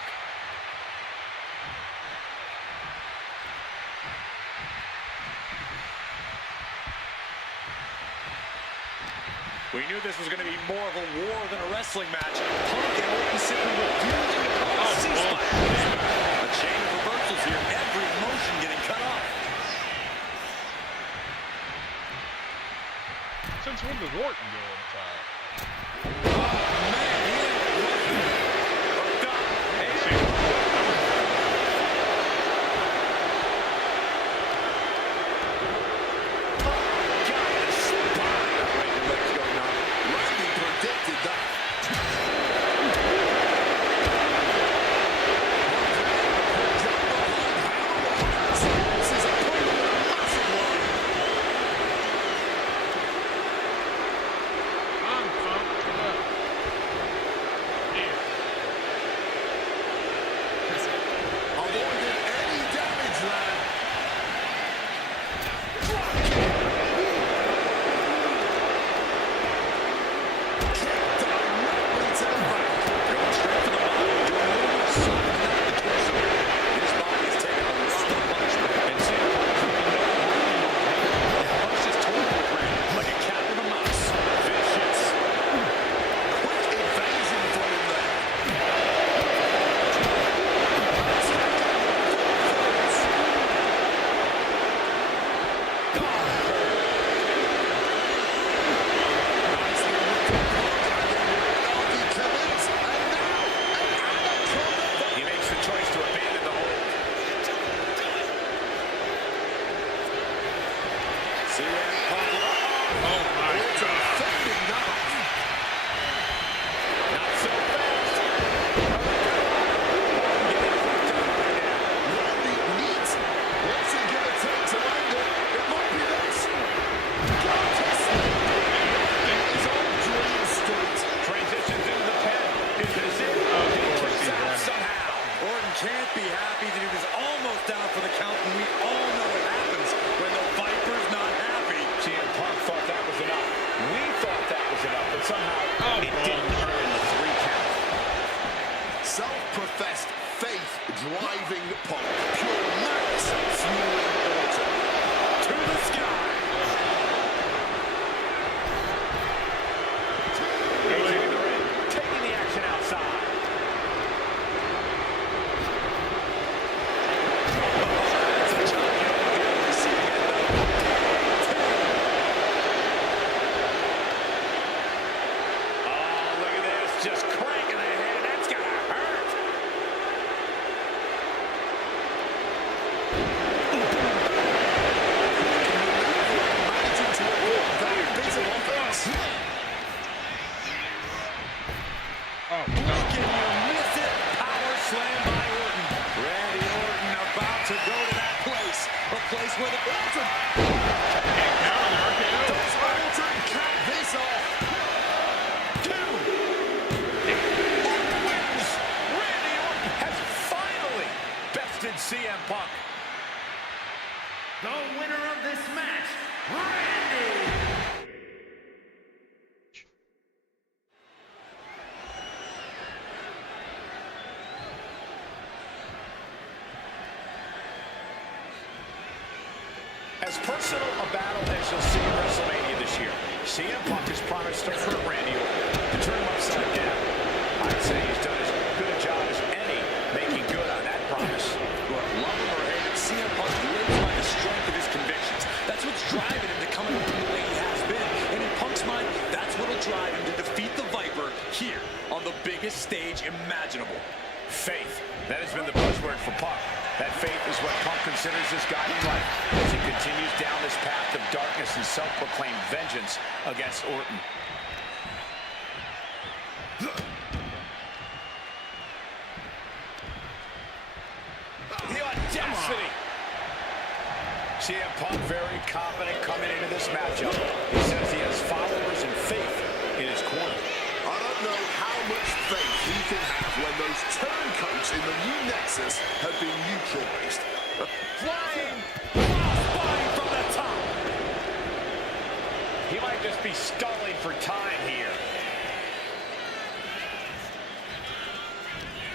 We knew this was going to be more of a war than a wrestling match. Punk and Orton simply refusing to call a ceasefire. A chain of reversals here. Every motion getting cut off. Since when did Orton go on top? Man, he hooked up. Randy predicted that. driving Punk. Pure max fueling Orton. To the sky. Taking the action outside. Just cranking ahead. That's gonna hurt. Managing to avoid that bit of offense. Oh, Can you miss it? Power slam by Orton. Randy Orton about to go to that place. A place where the Orton. Does Orton cap this off? CM Punk. The winner of this match, Randy. As personal a battle as you'll see in WrestleMania this year, CM Punk has promised to hurt Randy Orton, to turn him upside down. I'd say he's done as good a job as any making good on that promise. Look, love him or hate him, CM Punk lives by the strength of his convictions. That's what's driving him to come in the way he has been. And in Punk's mind, that's what'll drive him to defeat the Viper here on the biggest stage imaginable. Faith. That has been the buzzword for Punk. That faith is what Punk considers his guiding light as he continues down this path of darkness and self-proclaimed vengeance against Orton. The audacity! CM Punk very confident coming into this matchup. He says he has followers and faith in his corner. I don't know how much faith he can have when those turncoats in the new Nexus have been neutralized. Flying crossbody from the top. He might just be stalling for time here.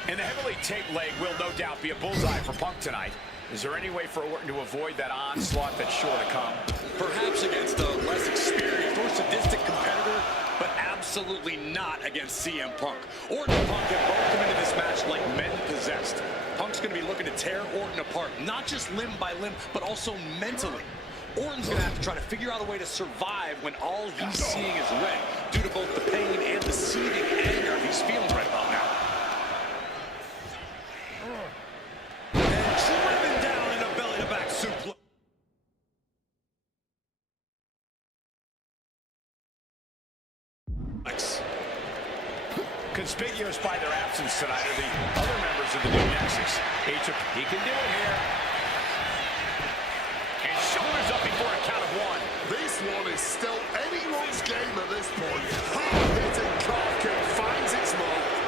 And the heavily taped leg will no doubt be a bullseye for Punk tonight. Is there any way for Orton to avoid that onslaught that's sure to come? Perhaps against a less experienced or sadistic competitor, but absolutely not against CM Punk. Orton and Punk have both come into this match like men possessed. Punk's going to be looking to tear Orton apart, not just limb by limb, but also mentally. Orton's going to have to try to figure out a way to survive when all he's seeing is red, due to both the pain and the seething anger he's feeling right about now. And driven down in a belly-to-back suplex. Conspicuous by their absence tonight are the other members of the new Nexus. He can do it here. And shoulders up before a count of one. This one is still anyone's game at this point. Hard-hitting calf kick finds its mark.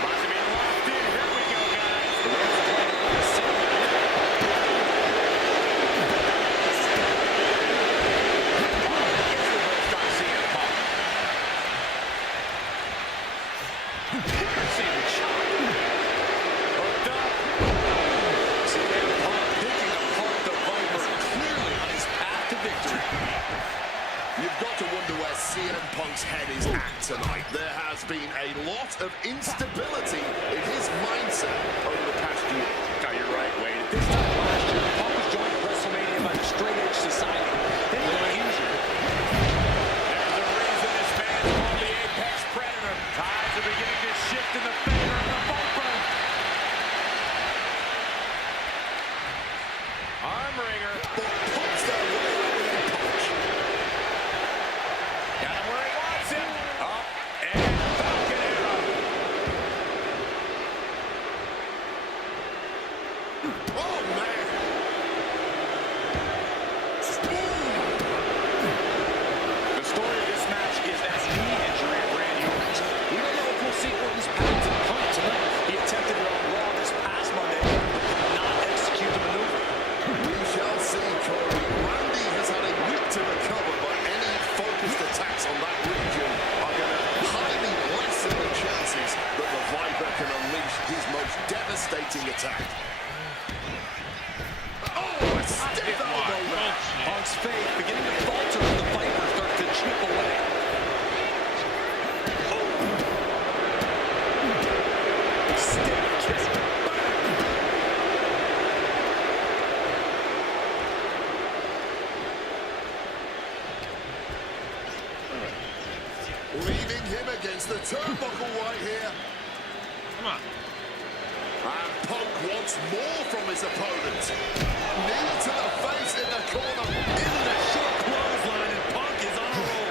About to be locked in. Here we go, guys. You've got to wonder where CM Punk's head is at tonight. There has been a lot of instability in his mindset over the past year. No, you're right, Wade. This time last year, Punk was joined WrestleMania by the straight edge society. Then he got injured. There's a reason this man's called the Apex Predator. Tides are beginning to shift in the favor of the Viper. Arm wringer. Punk's their way out with a punch. Got him where he wants him. Up and Falcon Arrow. Oh, man. The story of this match is that knee injury of Randy Orton's. We don't know if we'll see Orton's path to the Punk tonight. He attempted it on Raw this past Monday, but could not execute the maneuver. We shall see, Corey. Randy has had a week to recover, but any focused attacks on that region are going to highly lessen the chances that devastating attack. Oh, a stiff elbow there. Punk's faith beginning to falter as the Viper starts to chip away. Stiff kiss. Leaving him against the turnbuckle right here. Come on. And Punk wants more from his opponent. Knee to the face in the corner. Into the short clothesline, and Punk is on a roll.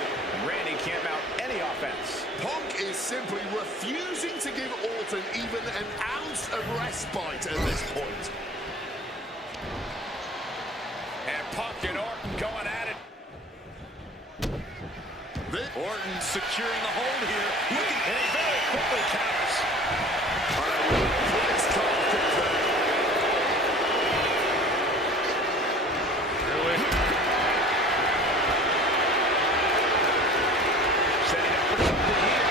Randy can't mount any offense. Punk is simply refusing to give Orton even an ounce of respite at this point. And Punk and Orton going at it. Orton securing the hold here. Looking, and he very quickly counters. Place call kick there. Really? Setting up for something here.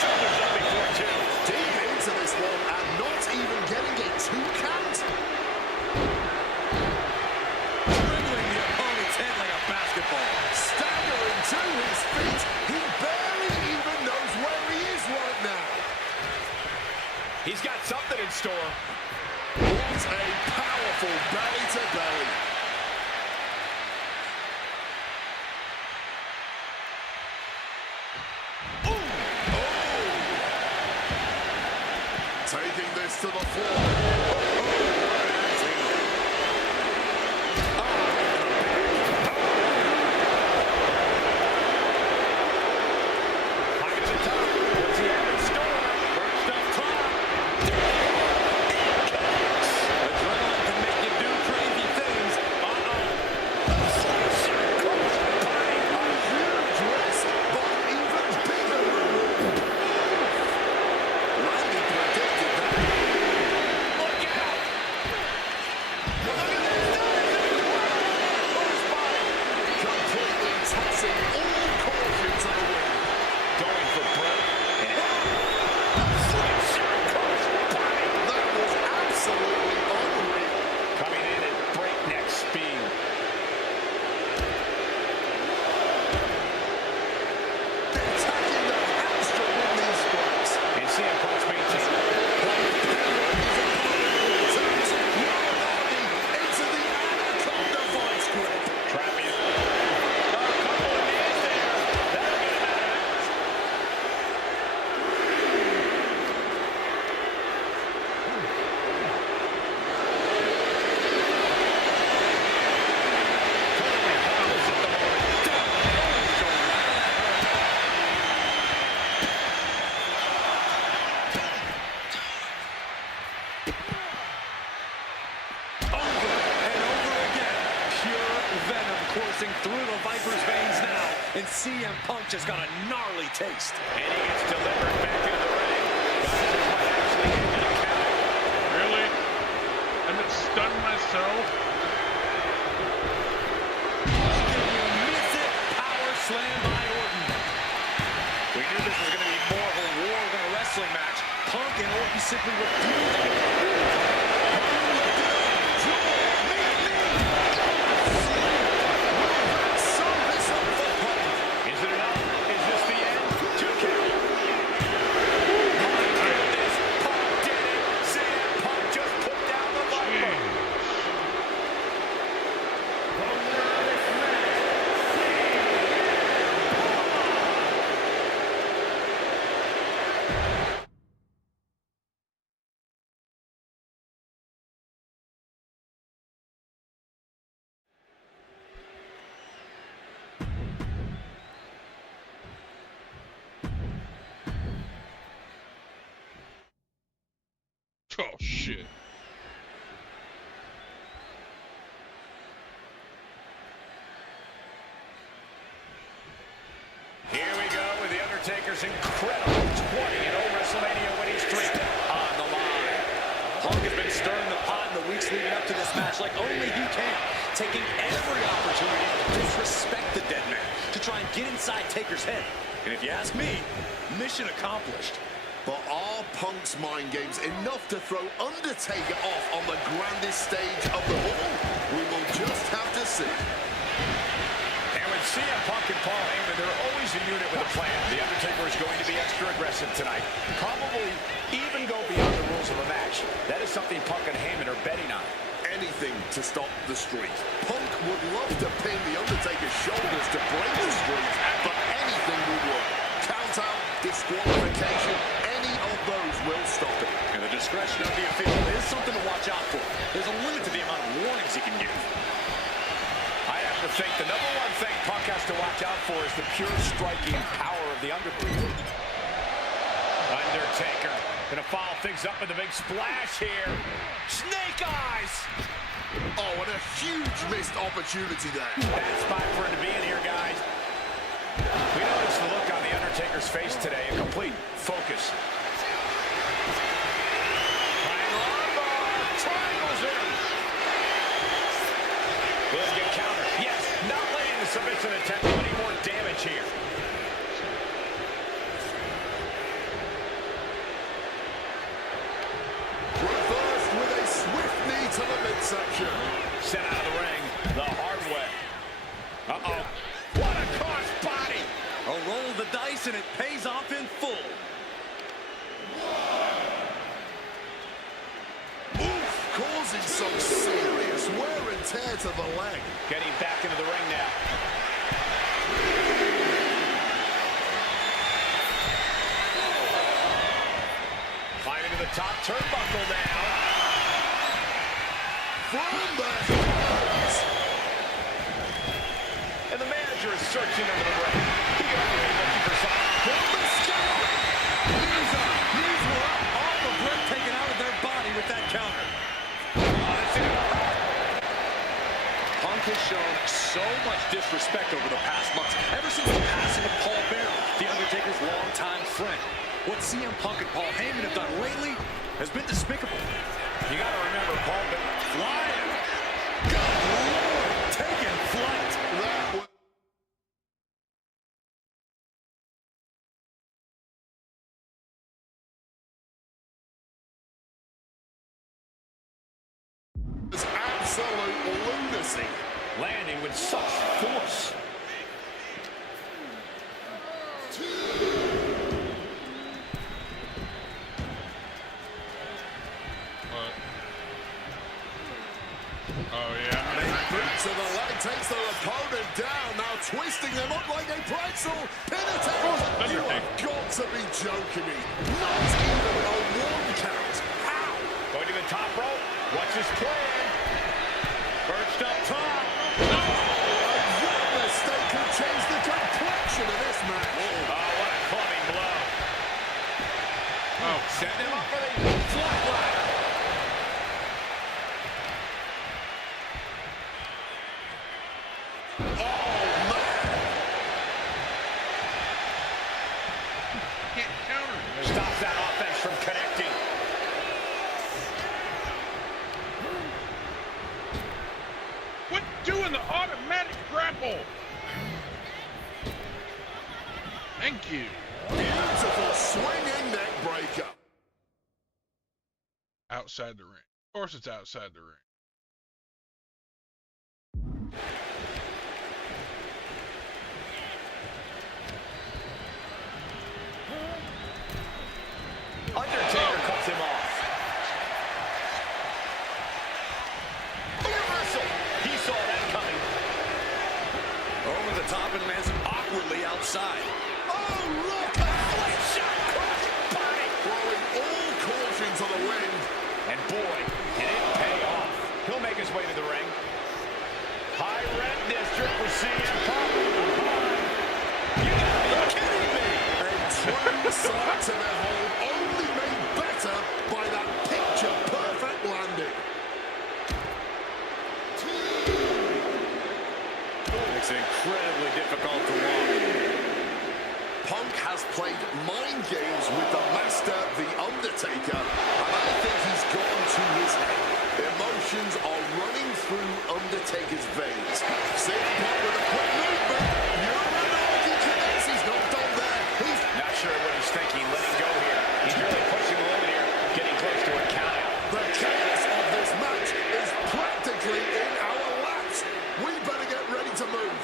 Shoulders up before two. Deep into this one and not even getting a 2 count. Dribbling the opponent's head like a basketball. Staggering to his feet. He barely even knows where he is right now. He's got something in store. What a powerful belly to belly. Taking this to the floor. Pocket to top. What's he have in store? First up top. Adrenaline can make you do crazy things. A huge risk, but even bigger reward. Randy predicted that. Look out! Completely tossing all caution to the wind. Going for broke. That was absolutely unreal. Coming in at breakneck speed. Attacking the hamstring in these spots. And CM Punk's maintaining. Into the Anaconda vice grip. Trapping it. A couple of knees there. That'll get him out of it. Over and over again. Pure venom coursing through the Viper's veins now. And CM Punk just got a gnarly taste. And he gets delivered back into the ring. Guys, this might actually end in a count. Really? I'm gonna stun myself. Can you miss it? Power slam by Orton. We knew this was going to be more of a war than a wrestling match. Punk and Orton simply refuse. Is it enough? Is this the end? 2 count. My goodness. Punk did it. CM Punk just put down the Viper. Oh shit. Here we go with The Undertaker's incredible 20-0 WrestleMania winning streak on the line. Punk has been stirring the pot in the weeks leading up to this match like only he can, taking every opportunity to disrespect the dead man, to try and get inside Taker's head. And if you ask me, mission accomplished. But are Punk's mind games enough to throw Undertaker off on the grandest stage of them all? We will just have to see. And with CM Punk and Paul Heyman, they're always a unit with a plan. The Undertaker is going to be extra aggressive tonight. Probably even go beyond the rules of a match. That is something Punk and Heyman are betting on. Anything to stop the streak. Punk would love to pin the Undertaker's shoulders to break the streak, but anything will work. Count out, disqualification, any of those will stop it. And the discretion of the official is something to watch out for. There's a limit to the amount of warnings he can give. I have to think the number one thing Punk has to watch out for is the pure striking power of the Undertaker. Undertaker gonna follow things up with a big splash here. Snake eyes! Oh, and a huge missed opportunity there. Bad spot for him to be in here, guys. We noticed the look on the Undertaker's face today, a complete focus. Triangle armbar, triangles in. Will he get counter? Yes, not letting the submission attempt to do any more damage here. Reversed with a swift knee to the midsection. Sent out of the ring the hard way. Uh-oh. What a cross body! A roll of the dice, and it pays off in full. Oof, causing some serious wear and tear to the leg. Getting back into the ring now. Climbing to the top turnbuckle now. From the hands. And the manager is searching under the ring. He can only be looking for something. From the scalp. Knees up, knees were up. All the breath taken out of their body with that counter. Punk has shown so much disrespect over the past months, ever since the passing of Paul Bearer, the Undertaker's longtime friend. What CM Punk and Paul Heyman have done lately has been despicable. You got to remember, Paul Bearer flying. Good Lord, taking flight. That was absolute lunacy. Landing with such force. What? Oh, yeah. Boot to the leg takes their opponent down. Now twisting them up like a pretzel. Pin attempt. You have got to be joking me. Not even a 1 count. How? Going to the top rope. What's his plan? Perched up top. That mistake could change the complexion of this match. Oh, what a clubbing blow. Oh, Send him up for the flatliner. can't counter. Stops that offense from connecting. What doing the automatic grapple? Thank you. Beautiful swinging neck breaker. Outside the ring. Of course it's outside the ring. Undertaker cuts him off. Reversal. He saw that coming. Over the top and lands awkwardly outside. Oh, look out! Shot cross body. Throwing all caution to the wind. And boy, it didn't pay off. He'll make his way to the ring. High red district for CM Punk. You gotta be kidding me. A true sight to behold, only made better by that picture-perfect landing. Makes it incredibly difficult to walk. Punk has played mind games with the master, The Undertaker, and I think he's gone to his head. Emotions are running through Undertaker's veins. CM Punk with a quick movement. He connects. He's not done there. He's Not sure what he's thinking. Letting go here. He's We better get ready to move.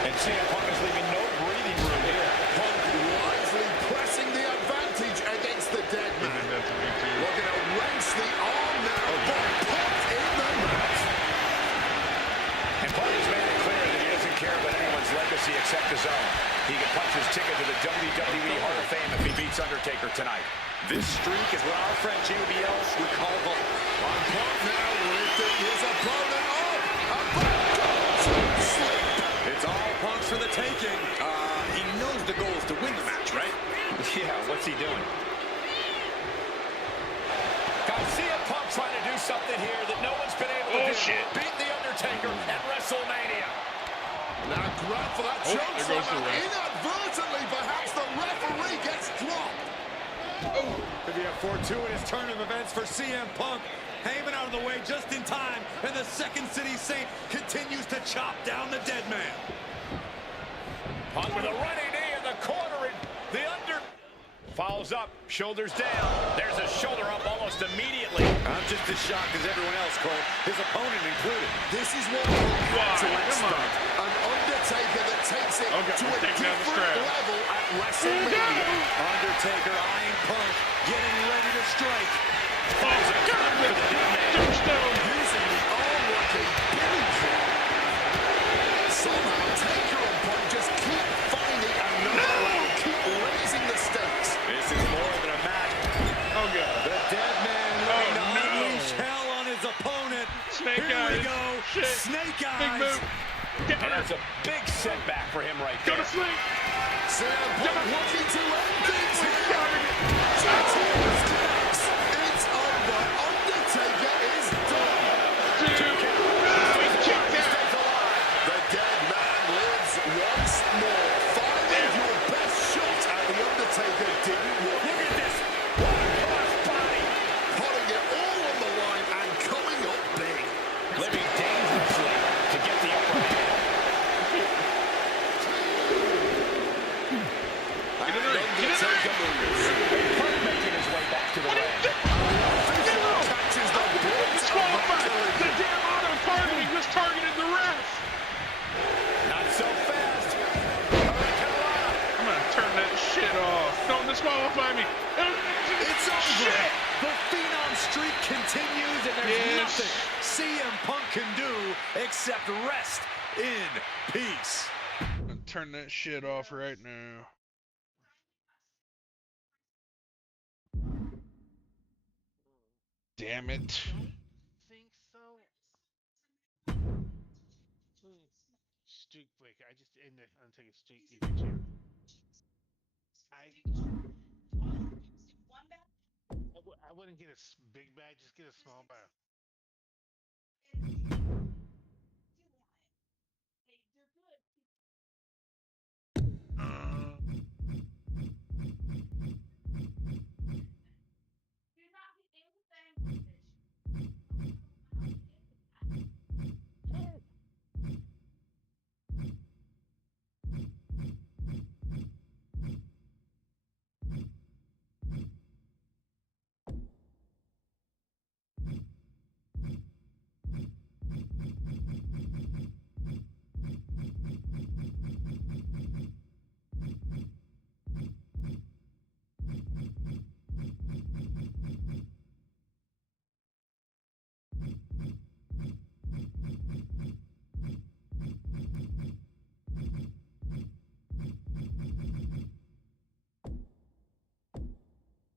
And CM Punk is leaving no breathing room here. Punk wisely pressing the advantage against the dead man. Looking to wrench the arm now, but Punk in the match. And Punk has made it clear that he doesn't care about anyone's legacy except his own. He can punch his ticket to the WWE Hall of Fame if he beats Undertaker tonight. This streak is what our friend JBL would call the... On Punk now lifting his opponent up. About to slip. It's all Punk's for the taking. He knows the goal is to win the match, right? Yeah, what's he doing? Got CM Punk trying to do something here that no one's been able to do. Shit. Beat The Undertaker at WrestleMania. Now grab for that choke there goes the slam. ref. Inadvertently, perhaps the referee gets dropped. Could be a fortuitous turn of events for CM Punk. Heyman out of the way just in time, and the Second City Saint continues to chop down the dead man. Punk with a running knee in the corner, and the follows up, shoulders down. There's a shoulder up almost immediately. I'm just as shocked as everyone else, Cole, his opponent included. This is what Punk had to expect. An Undertaker that takes it to a different level at WrestleMania. Undertaker eyeing Punk, getting ready to strike. Using the arm-working Billy Club. Somehow Taker and Punk just keep finding another level, keep raising the stakes. This is more than a match. Oh, God. The dead man looking to unleash hell on his opponent. Snake Here eyes. we go. Shit. Snake Big eyes. move. And that's a big setback for him right there. Go to sleep. CM Punk looking to end things here. It's over. Undertaker is done. The dead man lives once more. Finding your best shot at the Undertaker didn't work. Look at this. What a cross body. Putting it all on the line and coming up big. Living dangerously to get the upper hand. And Undertaker moves. Punk making his way back to the ring. Catches the brunt of that collision. The damn auto targeting was targeted the ref. Not so fast. I'm gonna turn that shit off. Don't disqualify me. It's over. Shit. The Phenom streak continues, and there's Yes. nothing CM Punk can do except rest in peace. I'm gonna turn that shit off right now. Damn it. Think so? Streak breaker. I just ended the Undertaker streak even too. I wouldn't get a big bag, just get a small bag.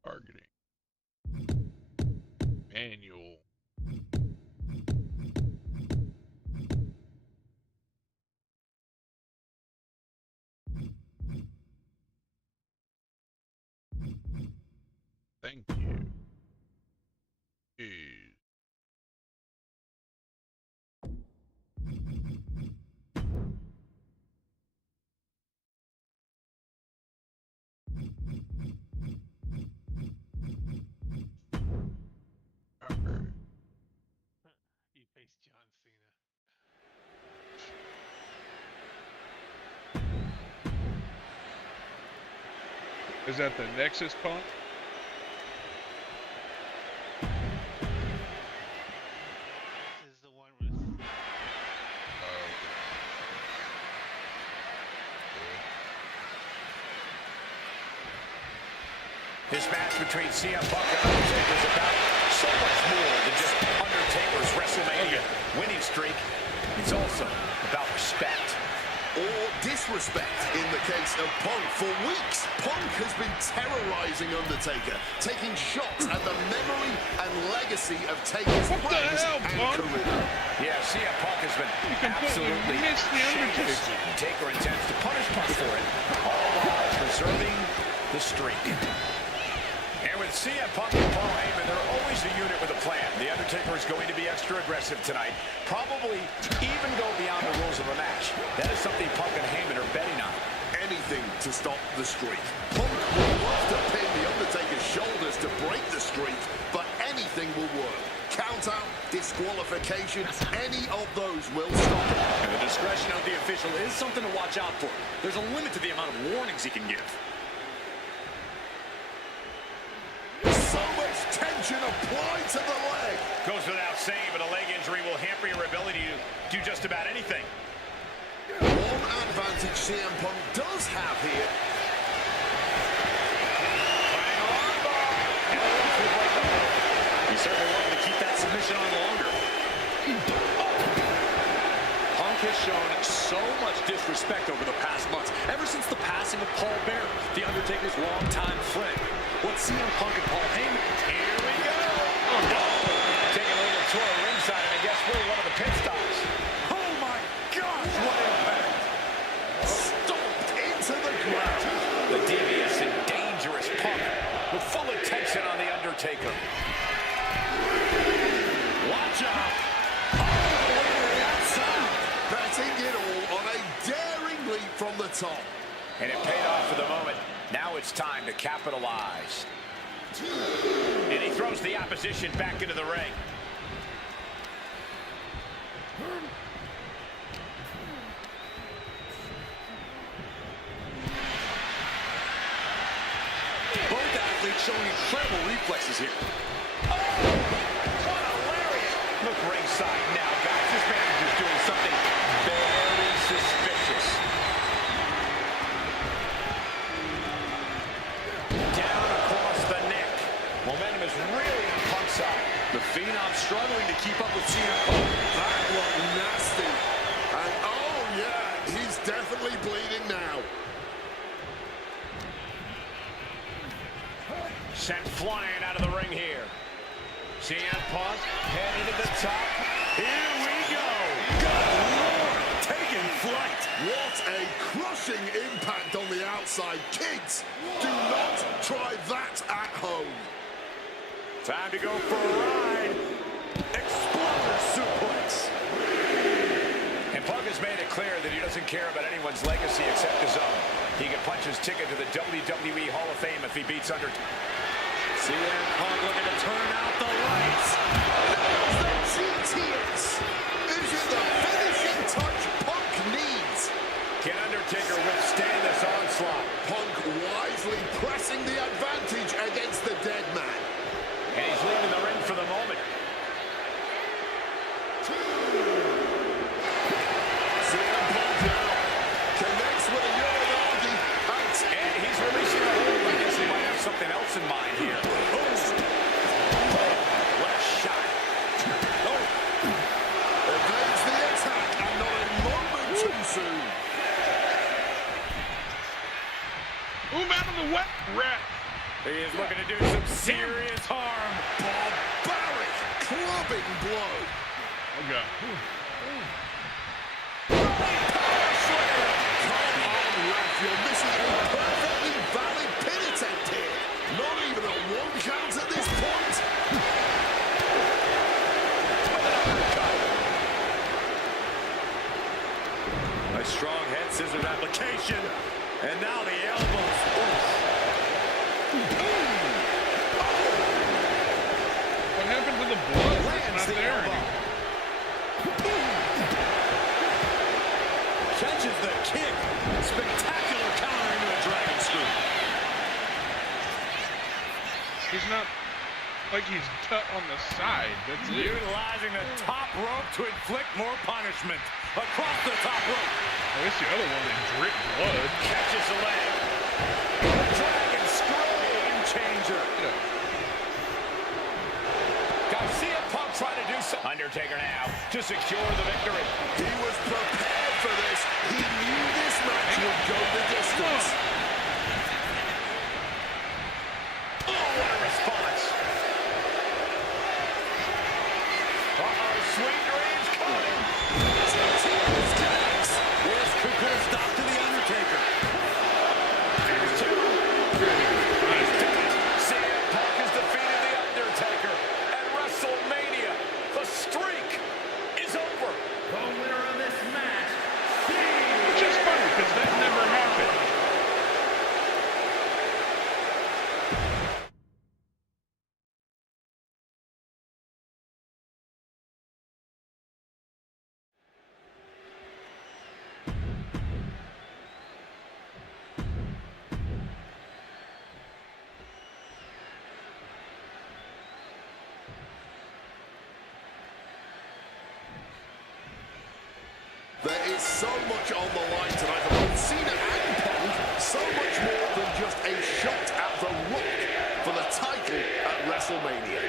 Targeting. Manual. Thank you. Jeez. Alright. You face John Cena. Is that the Nexus Punk? This match between CM Punk and Undertaker is about so much more than just Undertaker's WrestleMania winning streak. It's also about respect. Or disrespect in the case of Punk. For weeks, Punk has been terrorizing Undertaker, taking shots at the memory and legacy of Taker's friends and career. Yeah, CM Punk has been absolutely shameless. Taker intends to punish Punk for it, all while preserving the streak. And with CM Punk and Paul Heyman, they're always a unit with a plan. The Undertaker is going to be extra aggressive tonight, probably even go beyond the rules of a match. That is something Punk and Heyman are betting on. Anything to stop the streak. Punk will love to pin the Undertaker's shoulders to break the streak, but anything will work. Count out, disqualification, any of those will stop it. And the discretion of the official is something to watch out for. There's a limit to the amount of warnings he can give. So much tension applied to the leg. Goes without saying, but a leg injury will hamper your ability to do just about anything. One advantage CM Punk does have here. He certainly wanted to keep that submission on longer. Punk has shown so much disrespect over the past months, ever since the passing of Paul Bearer, the Undertaker's longtime friend. What CM Punk and Paul Heyman... Here we go! Taking a little tour ringside, and I guess we're one of the pit stops. Oh my gosh, what impact! Stomped into the ground. The devious and dangerous Punk with full attention on the Undertaker. Watch out! All the way to the outside. Betting it all on a daring leap from the top. And it paid off for the moment. Now it's time to capitalize. And he throws the opposition back into the ring. Both athletes showing incredible reflexes here. Oh, what a lariat! Look ringside now, guys. This man is just doing something very suspicious. Down across the neck. Momentum is really on Punk's side. The Phenom struggling to keep up with CM Punk. That looked nasty. And oh yeah, he's definitely bleeding now. Sent flying out of the ring here. CM Punk heading to the top. Here we go. Good Lord, taking flight. What a crushing impact on the outside. Kids, do not try that at home. Time to go for a ride. Exploder suplex. And Punk has made it clear that he doesn't care about anyone's legacy except his own. He can punch his ticket to the WWE Hall of Fame if he beats Undertaker. CM Punk looking to turn out the lights. There's the GTS. Is it the finishing touch Punk needs? Can Undertaker withstand this onslaught? Punk wisely pressing the advantage against the dead man. And he's leaving the ring for the moment. CM Punk now connects with a Uranagi. And he's releasing the hold. I guess he might have something else in mind here. What a shot. Evades the attack and not a moment too soon. Move out of the wet rat. He is looking to do some serious harm. Barbaric clubbing blow. Oh, God. Come on, ref, you're missing a perfectly valid pin attempt here. Not even a one count at this point. A strong head scissors application. And now the elbows. What happened to the blood? It's Lands not the there elbow. anymore. Catches the kick. Spectacular counter into a dragon screw. He's not like he's cut on the side. That's it. Utilizing the top rope to inflict more punishment. Across the top rope. I guess the other one that dripped blood. Catches the leg. The dragon screw. Game changer. Undertaker now to secure the victory. He was prepared for this. He knew this match would go the distance. Oh, what a response. Uh-oh, sweet dreams coming. Yes, could put a stop to the Undertaker. Here's two. He's done it. CM Punk has defeated the Undertaker at WrestleMania. The streak is over. The winner of this match, Which is funny, because that never happened. There is so much on the line tonight for both Cena and Punk. So much more than just a shot at the Rock for the title at WrestleMania.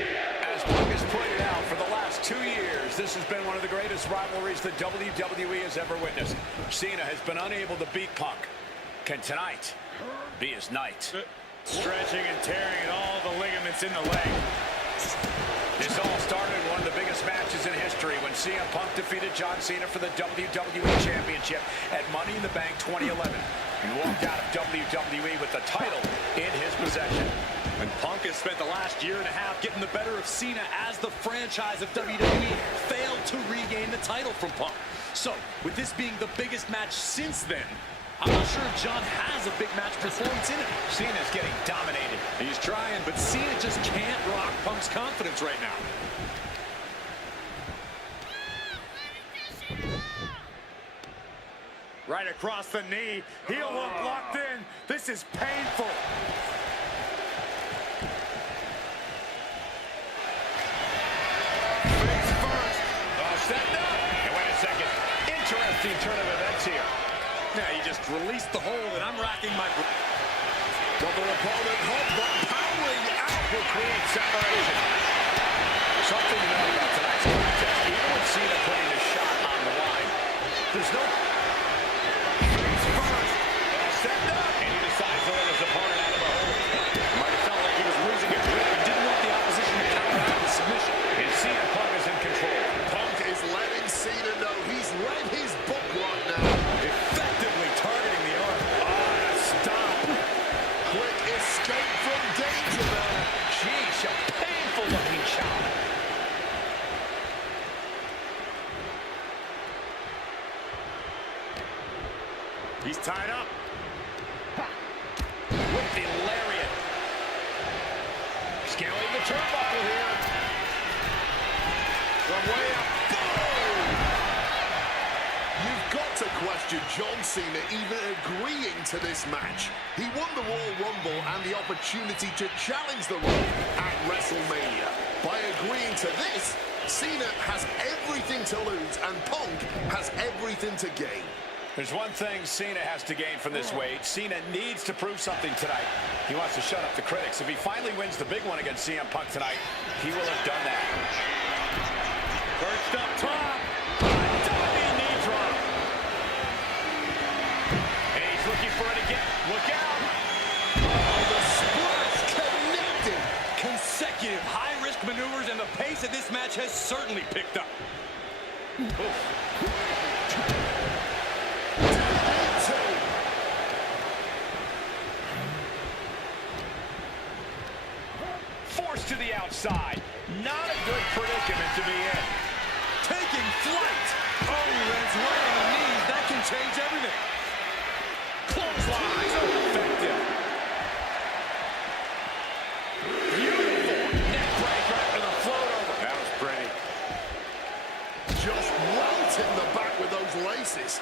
As Punk has pointed out, for the last 2 years, this has been one of the greatest rivalries the WWE has ever witnessed. Cena has been unable to beat Punk. Can tonight be his night? Stretching and tearing at all the ligaments in the leg. This all started in one of the biggest matches in history when CM Punk defeated John Cena for the WWE Championship at Money in the Bank 2011 and walked out of WWE with the title in his possession. And Punk has spent the last year and a half getting the better of Cena as the franchise of WWE failed to regain the title from Punk. So, with this being the biggest match since then, I'm not sure if John has a big match performance in it. Cena's getting dominated. He's trying, but Cena just can't rock Punk's confidence right now. Right across the knee. Heel hook locked in. This is painful. Face first. Oh, set up. And wait a second. Interesting turn of events here. Now he just released the hold, and I'm racking my... But the opponent hot, but powering out Will create separation. Something to know about tonight's contest. Even with Cena putting a shot on the line, there's no... Face first. Set up. And he decides to let his opponent out of the hold. Might have felt like he was losing a grip and didn't want the opposition to counter out with submission. And Cena Punk is in control. Punk is letting Cena know he's read his book right now. Effectively targeting the arm. Stop. Quick escape from danger there. Jeez, a painful looking shot. He's tied up. With the lariat. Scaling the turnbuckle here. From way up. Boom! You've got to question John Cena even agreeing to this match. He won the Royal Rumble and the opportunity to challenge The Rock at WrestleMania. By agreeing to this, Cena has everything to lose and Punk has everything to gain. There's one thing Cena has to gain from this weight. Cena needs to prove something tonight. He wants to shut up the critics. If he finally wins the big one against CM Punk tonight, he will have done that. Perched up top. Diving knee drop. And he's looking for it again. Look out. Oh, the splash connected. Consecutive high-risk maneuvers, and the pace of this match has certainly picked up. Forced to the outside. Not a good predicament to be in. Taking flight. Oh, that's right on the knees. That can change everything. Clothesline. So effective. Beautiful. Neck breaker after the float over. That was pretty. Just right in the back with those laces.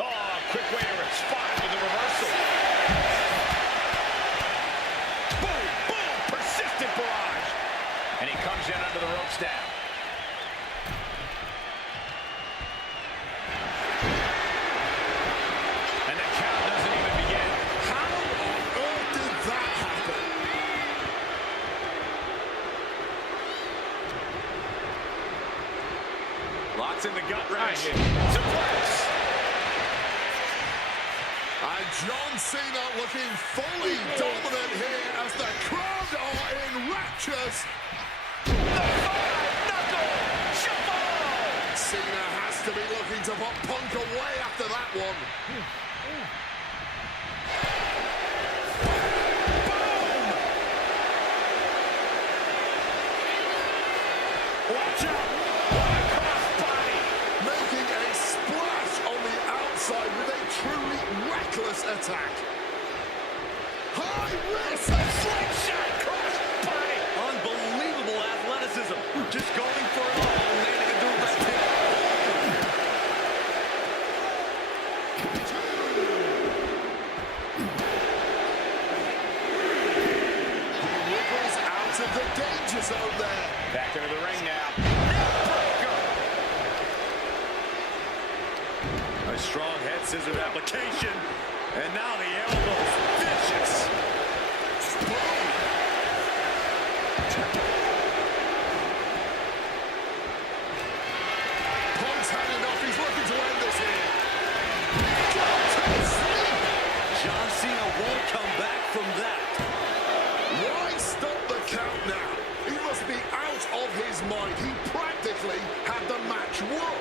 Oh, quick way to respond with the reversal. Boom, boom, persistent barrage. And he comes in under the ropes now. shots in the gut wrench. Suplex. And John Cena looking fully dominant here as the crowd are in raptures. The five-knuckle shuffle. Cena has to be looking to put Punk away after that one. Watch out. What a crossbody. Making a splash on the outside with a truly reckless attack. High risk. Slingshot crossbody. Unbelievable athleticism. Just going for it all and landing a direct hit. He wiggles out of the danger zone there. Back into the ring now. A strong head scissors application. And now the elbow's vicious. Punk's had enough. He's looking to end this here. Got to sleep. John Cena won't come back from that. Why stop the count now? He must be out of his mind. He practically had the match won.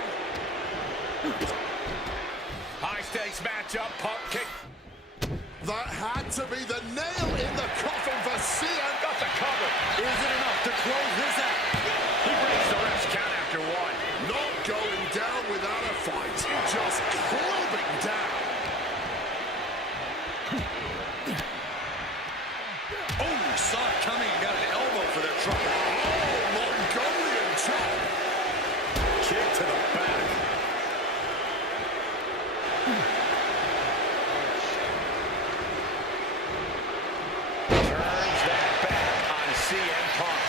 High stakes matchup. Punk kick. That had to be the nail in the coffin for Cena. Got the cover. Is it enough to close this out? He breaks the ref's count after one. Not going down without a fight. Just clubbing down. Oh, saw it coming and got an elbow for their trouble. Oh, Mongolian chop. Kick to the back. Turns that back on CM Punk.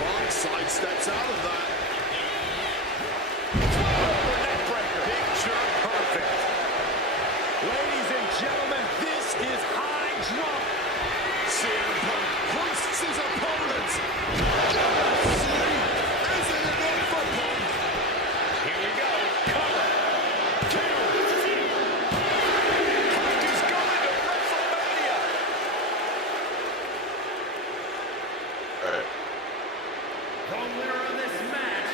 Punk sidesteps out of that. Neckbreaker. Picture perfect. Ladies and gentlemen, this is high drop. CM Punk hoists his opponent. Is it enough for Punk? Here we go. Cover. 2. Punk is going to WrestleMania. All right. The winner of this match,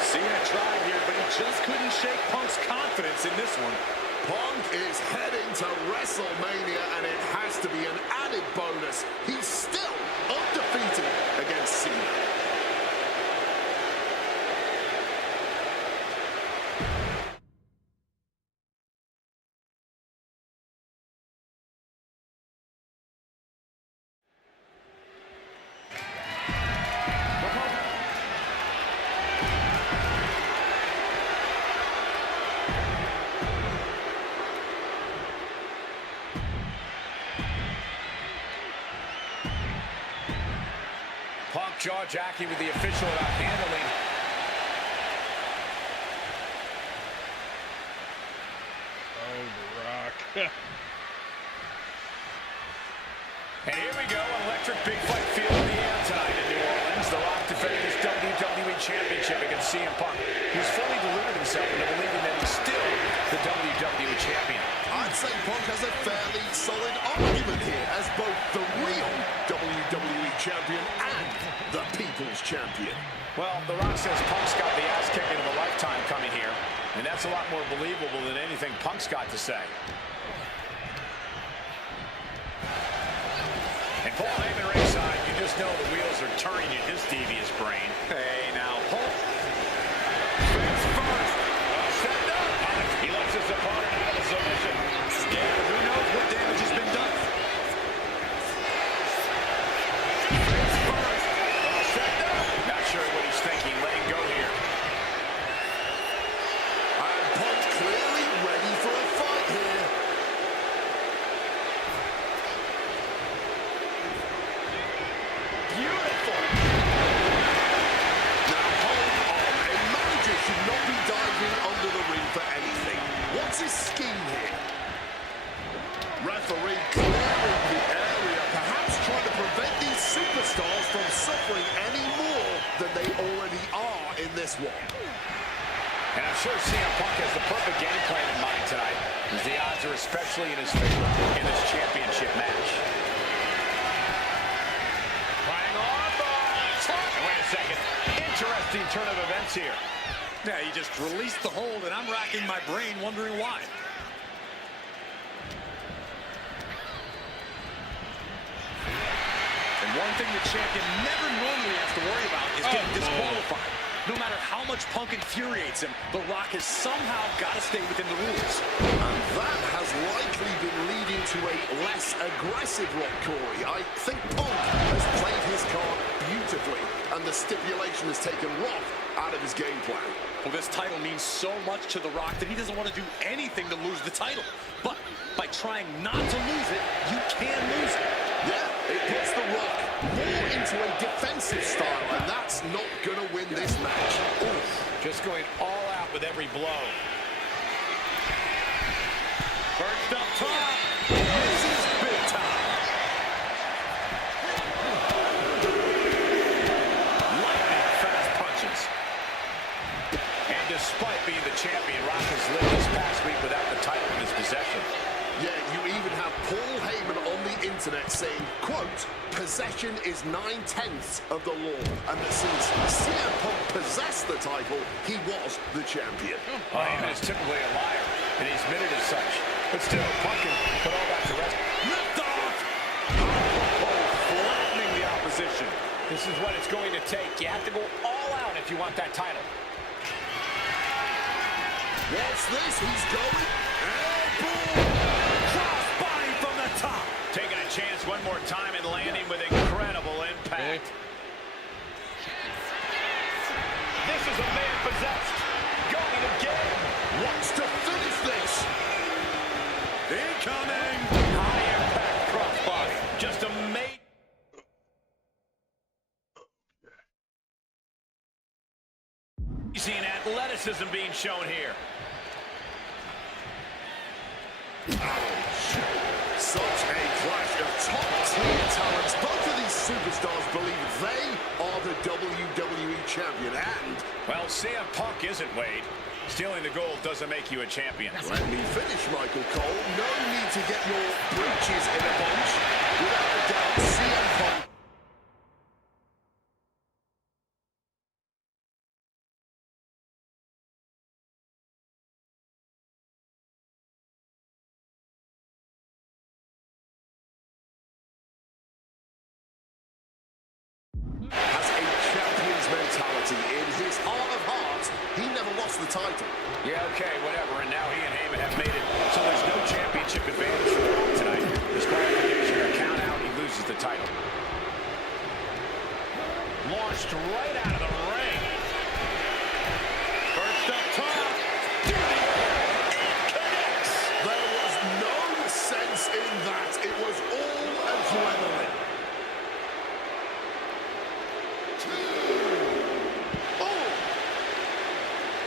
Cena tried here, but he just couldn't shake Punk's confidence in this one. Punk is heading to WrestleMania, and it has to be an added bonus. He's still undefeated against Cena. Punk jaw-jacking with the official about handling. Oh, The Rock. And here we go, an electric big fight field in the air tonight in New Orleans. The Rock defending his WWE Championship against CM Punk. He's fully deluded himself into believing that he's still the WWE Champion. I'd say Punk has a fairly solid argument here as both the real WWE Champion and the People's Champion. Well, The Rock says Punk's got the ass kicking of a lifetime coming here, and that's a lot more believable than anything Punk's got to say. And Paul Heyman ringside, you just know the wheels are turning in his devious brain. Hey, now, Paul. Face first. Set up. He lets his opponent out of submission. Yeah, who knows what damage has been done. Face first. Set up. Not sure what he's thinking. Letting go here. And Punk clearly ready for a fight here. Beautiful. this one. And I'm sure CM Punk has the perfect game plan in mind tonight, as the odds are especially in his favor in this championship match. Flying off. Wait a second. Interesting turn of events here. Yeah, he just released the hold, and I'm racking my brain wondering why. And one thing the champion never normally has to worry about is getting disqualified. No matter how much Punk infuriates him, The Rock has somehow got to stay within the rules. And that has likely been leading to a less aggressive Rock, Corey. I think Punk has played his card beautifully, and the stipulation has taken Rock out of his game plan. Well, this title means so much to The Rock that he doesn't want to do anything to lose the title. But by trying not to lose it, you can lose it. Yeah, it puts The Rock more into a defensive style, and that's not going to win this match. Oof, just going all out with every blow. First up top, this is big time. Lightning fast punches. And despite being the champion, Rock has lived this past week without the title in his possession. Yeah, you even have Paul Heyman on the internet saying, quote, possession is 9/10 of the law, and that since CM Punk possessed the title, he was the champion. Heyman is typically a liar, and he's admitted as such. But still, Punk can put all that to rest. Lift off! Oh, flattening the opposition. This is what it's going to take. You have to go all out if you want that title. What's this? He's going elbow! Crossbody from the top. Taking a chance one more time and landing with incredible impact. This is a man possessed. Going again. Wants to finish this. Incoming. High impact crossbody. Just amazing. Seeing athleticism being shown here. Such a clash of top-tier talents. Both of these superstars believe they are the WWE champion, and... Well, CM Punk isn't, Wade. Stealing the gold doesn't make you a champion. Let me finish, Michael Cole. No need to get your britches in a bunch. Without a doubt, CM Punk... has a champion's mentality. In his heart of hearts, he never lost the title. Yeah, okay, whatever. And now he and Heyman have made it so there's no championship advantage for The Rock tonight. Disqualification or count out, he loses the title. Launched right out of the ring. First up top. Connects. There was no sense in that. It was all adrenaline.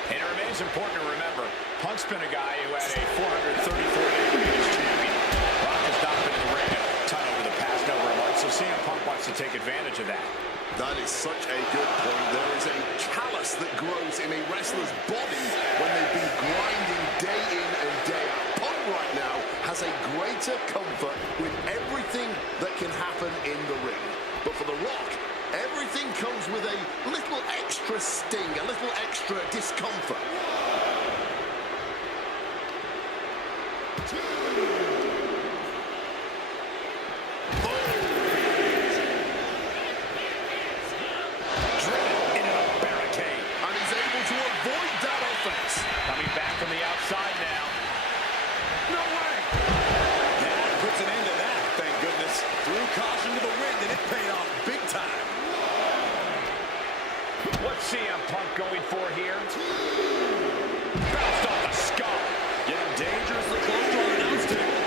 And it remains important to remember, Punk's been a guy who had a 434-day reign as champion. Rock has not been in the ring a ton over the past number of months, so CM Punk wants to take advantage of that. That is such a good point. There is a callus that grows in a wrestler's body when they've been grinding day in and day out. Punk right now has a greater comfort with everything that can happen in the ring. But for The Rock, everything comes with a little extra sting, a little extra discomfort. Driven into the barricade. And he's able to avoid that offense. Coming back from the outside now. No way. That puts an end to that, thank goodness. Threw caution to the wind, and it paid off big time. What's CM Punk going for here? Bounced off the skull. Getting dangerously close to our announce table.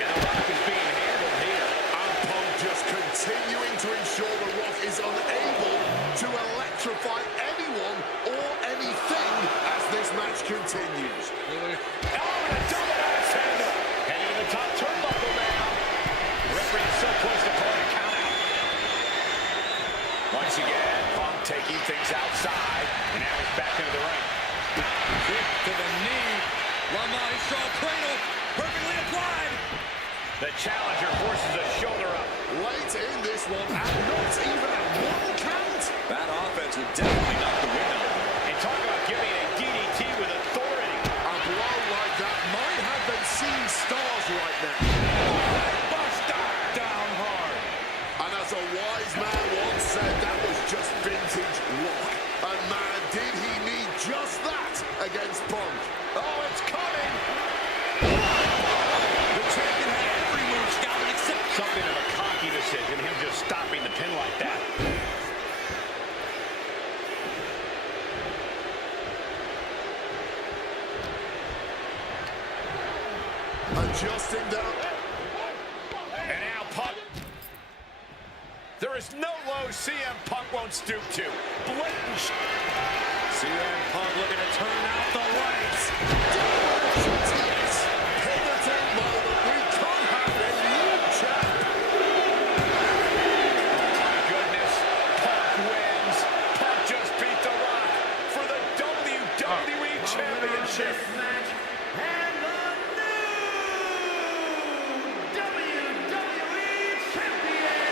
And The Rock is being handled here. And Punk just continuing to ensure The Rock is unable to electrify anyone or anything as this match continues. Really? Oh, and a double axe handle. Heading to the top turnbuckle now. Referee is so close to calling a count out. Once again, Punk taking things outside, and now he's back into the ring. Kick to the knee. La Maestro cradle, perfectly applied. The challenger forces a shoulder up. Late in this one, and not even a 1 count. That offense would definitely knock the wind out of him. And talk about giving a DDT with authority. A blow like that might have them seeing stars right now. Buster down hard. And as a wise man once said, that was just vintage luck. And man, did he need just that against Punk. Oh, it's coming. The champion had every move scouted except Something of a cocky decision, him just stopping the pin like that. Adjusting down. And now Punk. There is no low CM Punk won't stoop to. Blatant. CM Punk looking to turn out the lights. Yes. Pivotal moment. We could have a new champ. Goodness. Punk wins. Punk just beat The Rock for the WWE Championship. This match and the new WWE Champion,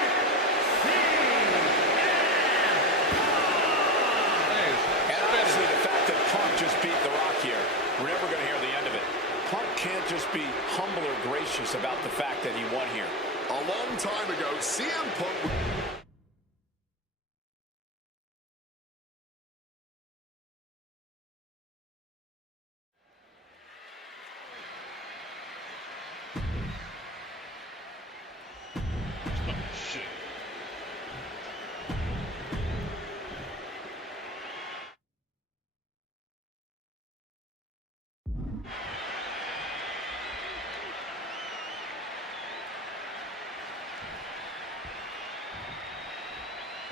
And honestly, the fact that Punk just beat The Rock here, we're never going to hear the end of it. Punk can't just be humble or gracious about the fact that he won here. A long time ago, CM Punk... Shit.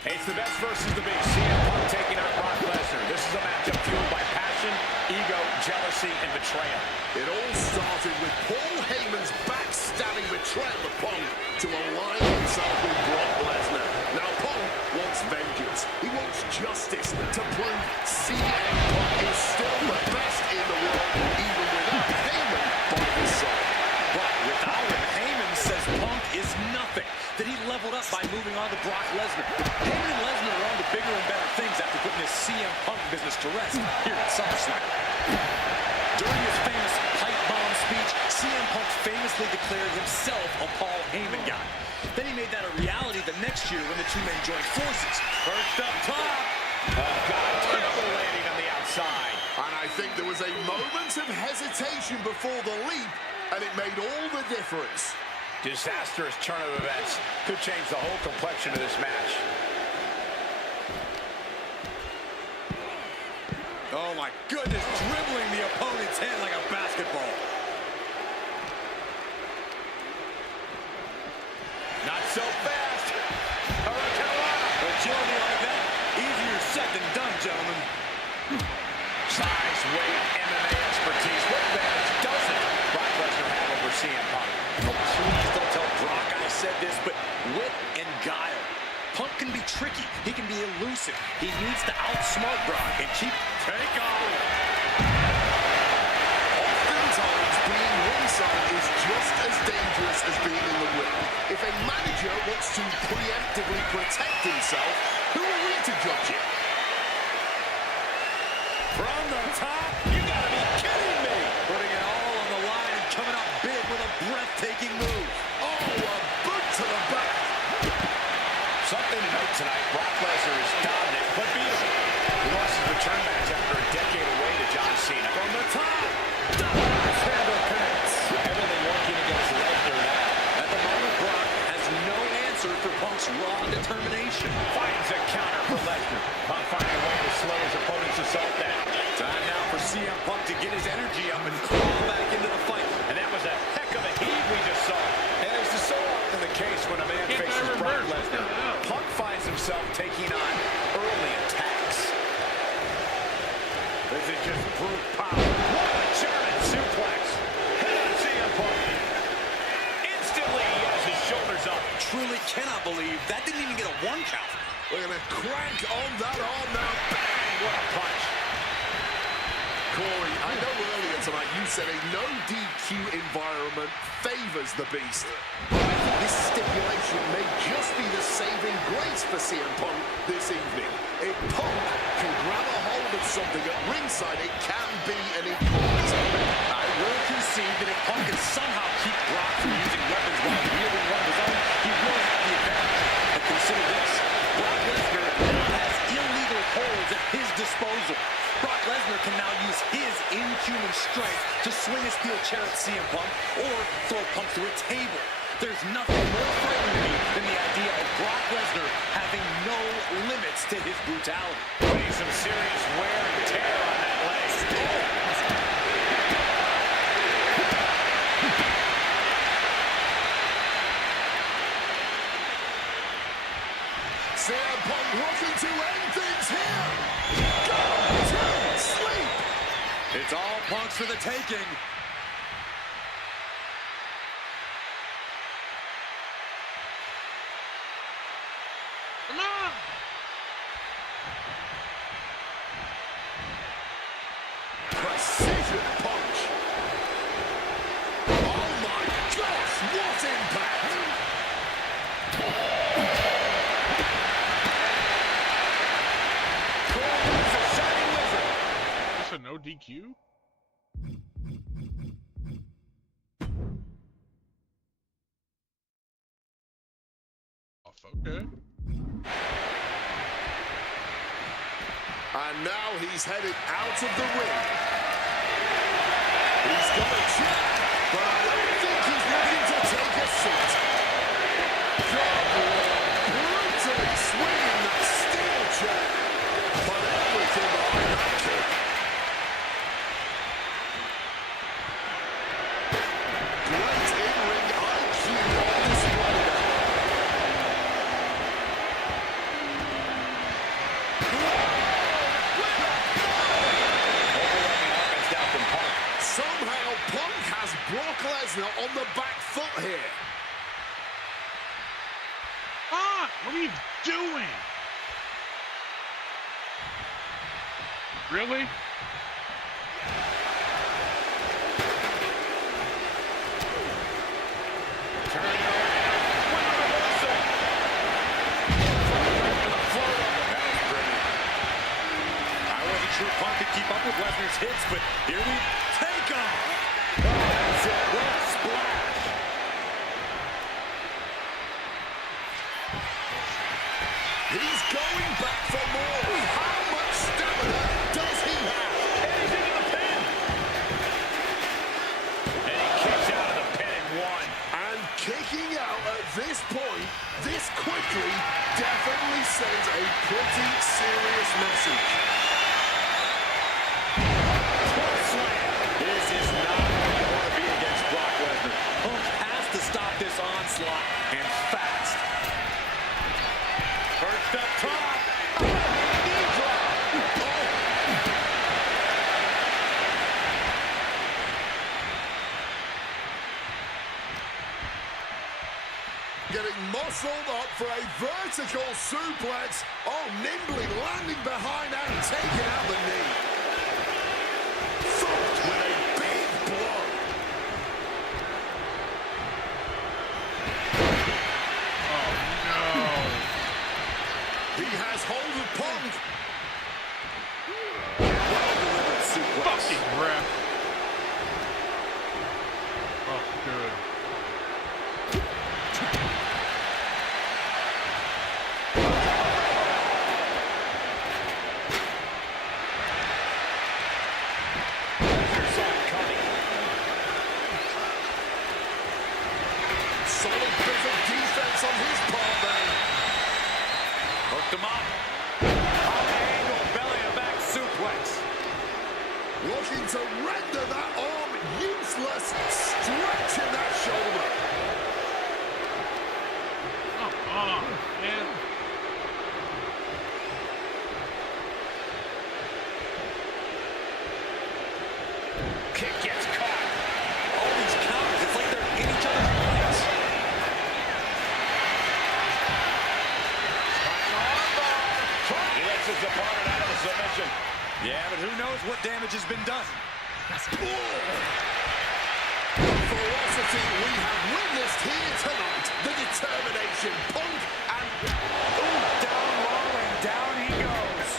It's the best versus the beast. CM Punk taking out Brock Lesnar. This is a matchup fueled by passion, ego, jealousy, and betrayal. It all started with Paul Heyman's backstabbing betrayal of Punk to align himself with Brock Lesnar. Now Punk wants vengeance. He wants justice to prove CM Punk is still the best in the world, even without Heyman by his side. But without him, Heyman says Punk is nothing. That he leveled up by moving on to Brock Lesnar. Heyman and Lesnar are on to bigger and better things after putting this CM Punk business to rest here at SummerSlam. During his famous pipe bomb speech, CM Punk famously declared himself a Paul Heyman guy. Then he made that a reality the next year when the two men joined forces. First up top. Oh, God, terrible landing on the outside. And I think there was a moment of hesitation before the leap, and it made all the difference. Disastrous turn of events could change the whole complexion of this match. Oh my goodness, dribbling the opponent's head like a basketball. Not so fast. Agility like that, easier said than done, gentlemen. Size, weight, MMA expertise. What advantage doesn't Brock Lesnar have over CM Punk? Please don't tell Brock I said this, but wit and guile. Punk can be tricky. He can be elusive. He needs to outsmart Brock and keep take on. Oftentimes, being ringside is just as dangerous as being in the ring. If a manager wants to preemptively protect himself, who are we to judge it? From the top, you gotta be kidding me. Putting it all on the line and coming out big with a breathtaking move. Oh, a boot to the back. Something to note tonight, Brock Lesnar is dominant, but beatable. He lost his return match after a decade away to John Cena. From the top, Dominic's handle connects. Everything working against Lesnar now. At the moment, Brock has no answer for Punk's raw determination. Finds a counter for Lesnar. Punk finding a way to slow his opponent's assault down. Time now for CM Punk to get his energy up and crawl back into the fight. And that was a heck of a heave we just saw. And as is so often the case when a man faces Brock Lesnar, Punk finds himself taking on early attacks. This is just brute power. What a German suplex. Head on CM Punk. Instantly he has his shoulders up. Truly cannot believe that didn't even get a 1 count. We're going to crank on that arm now. Bang! What a punch. Corey, I know earlier tonight you said a no DQ environment favors the Beast. But I think this stipulation may just be the saving grace for CM Punk this evening. If Punk can grab a hold of something at ringside, it can be an equalizer. I will concede that if Punk can somehow keep Brock from using weapons while wielding one of his own, he will have the advantage. And consider this, Brock Lesnar now has illegal holds at his disposal. Brock Lesnar can now use his inhuman strength to swing a steel chair at CM Punk or throw Punk through a table. There's nothing more frightening to me than the idea of Brock Lesnar having no limits to his brutality. Putting some serious wear and tear on that leg. CM Punk looking to end things here. Go to sleep. It's all Punk's for the taking. Come on! Precision punch. Oh my gosh, what impact! Corey's a shining wizard. Is this a no DQ? Okay. And now he's headed out of the ring. He's got a chair, but I don't think he's looking to take a seat. God, brutally swinging that steel chair. But everything behind that kick. Great in-ring IQ on display now. Somehow Punk has Brock Lesnar on the back foot here. Ah! What are you doing? Really? Turning around. What a reversal. To the floor. That was brilliant. I wasn't sure Punk could keep up with Lesnar's hits, but here we take off. Oh, that's it. What a splash. He's going back for more. How much stamina does he have? And he's into the pin. And he kicks out of the pin in one. And kicking out at this point, this quickly, definitely sends a pretty serious message. This is not what you want to be against Brock Lesnar. Punk has to stop this onslaught, and fast. Perched up top. Knee drop. Getting muscled up for a vertical suplex. Oh, nimbly landing behind and taking out the knee. Thumped with a big blow. Oh no! He has hold of Punk. Well-delivered suplex. Fucking ref. Oh, good. Solid bit of defense on his part there. Hooked him up. High angle belly to back suplex. Looking to render that arm useless. Stretching that shoulder. Oh, man. Kick gets caught. All these counters, it's like they're in each other's legs. Spinning arm his opponent out of a submission. Yeah, but who knows what damage has been done. Ferocity we have witnessed here tonight. The determination, Punk, and Down low and down he goes.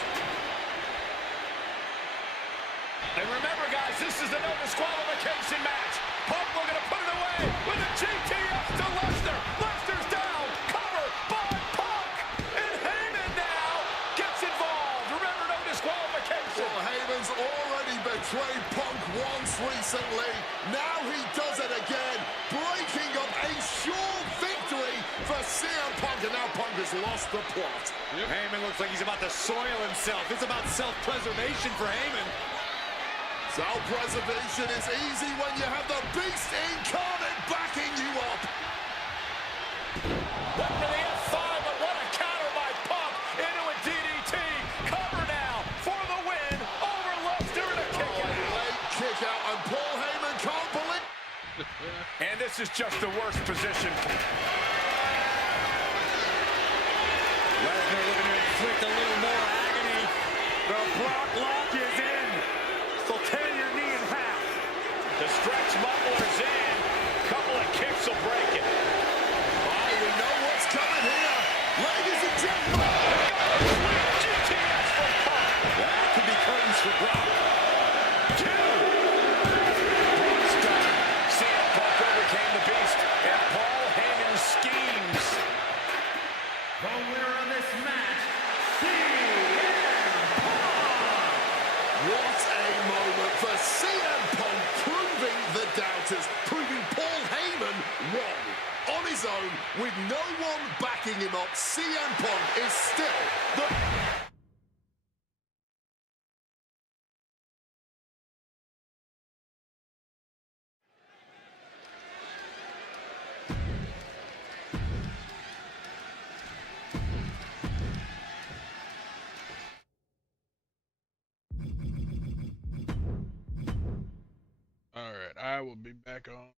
And remember, guys, this is the no disqualification match. Punk looking to put it away with a GTS to Lesnar. Lesnar's down. Cover by Punk. And Heyman now gets involved. Remember, no disqualification. well, Heyman's already betrayed Punk once recently. Now he does it again, breaking up a sure victory for CM Punk, and now Punk has lost the plot. Heyman looks like he's about to soil himself. It's about self-preservation for Heyman. Self-preservation is easy when you have the beast incarnate backing you up. Went to the F5, but what a counter by Punk into a DDT. Cover now for the win over Lesnar and a kick out. Late kick out, and Paul Heyman can't believe. And this is just the worst position. Lesnar looking to inflict a little more agony. The block lock is in. So tear your knee in half. The stretch muffler's in. Couple of kicks will break it. Oh, we know what's coming here. Ladies and gentlemen. GTS from Punk. That could be curtains for Brock. Brock's done. CM Punk overcame the beast, and Paul Heyman schemes. The winner of this match, CM Punk. What a moment for CM Punk, proving the doubters, proving Paul Heyman wrong. On his own, with no one backing him up, CM Punk is still the... All right, I will be back on.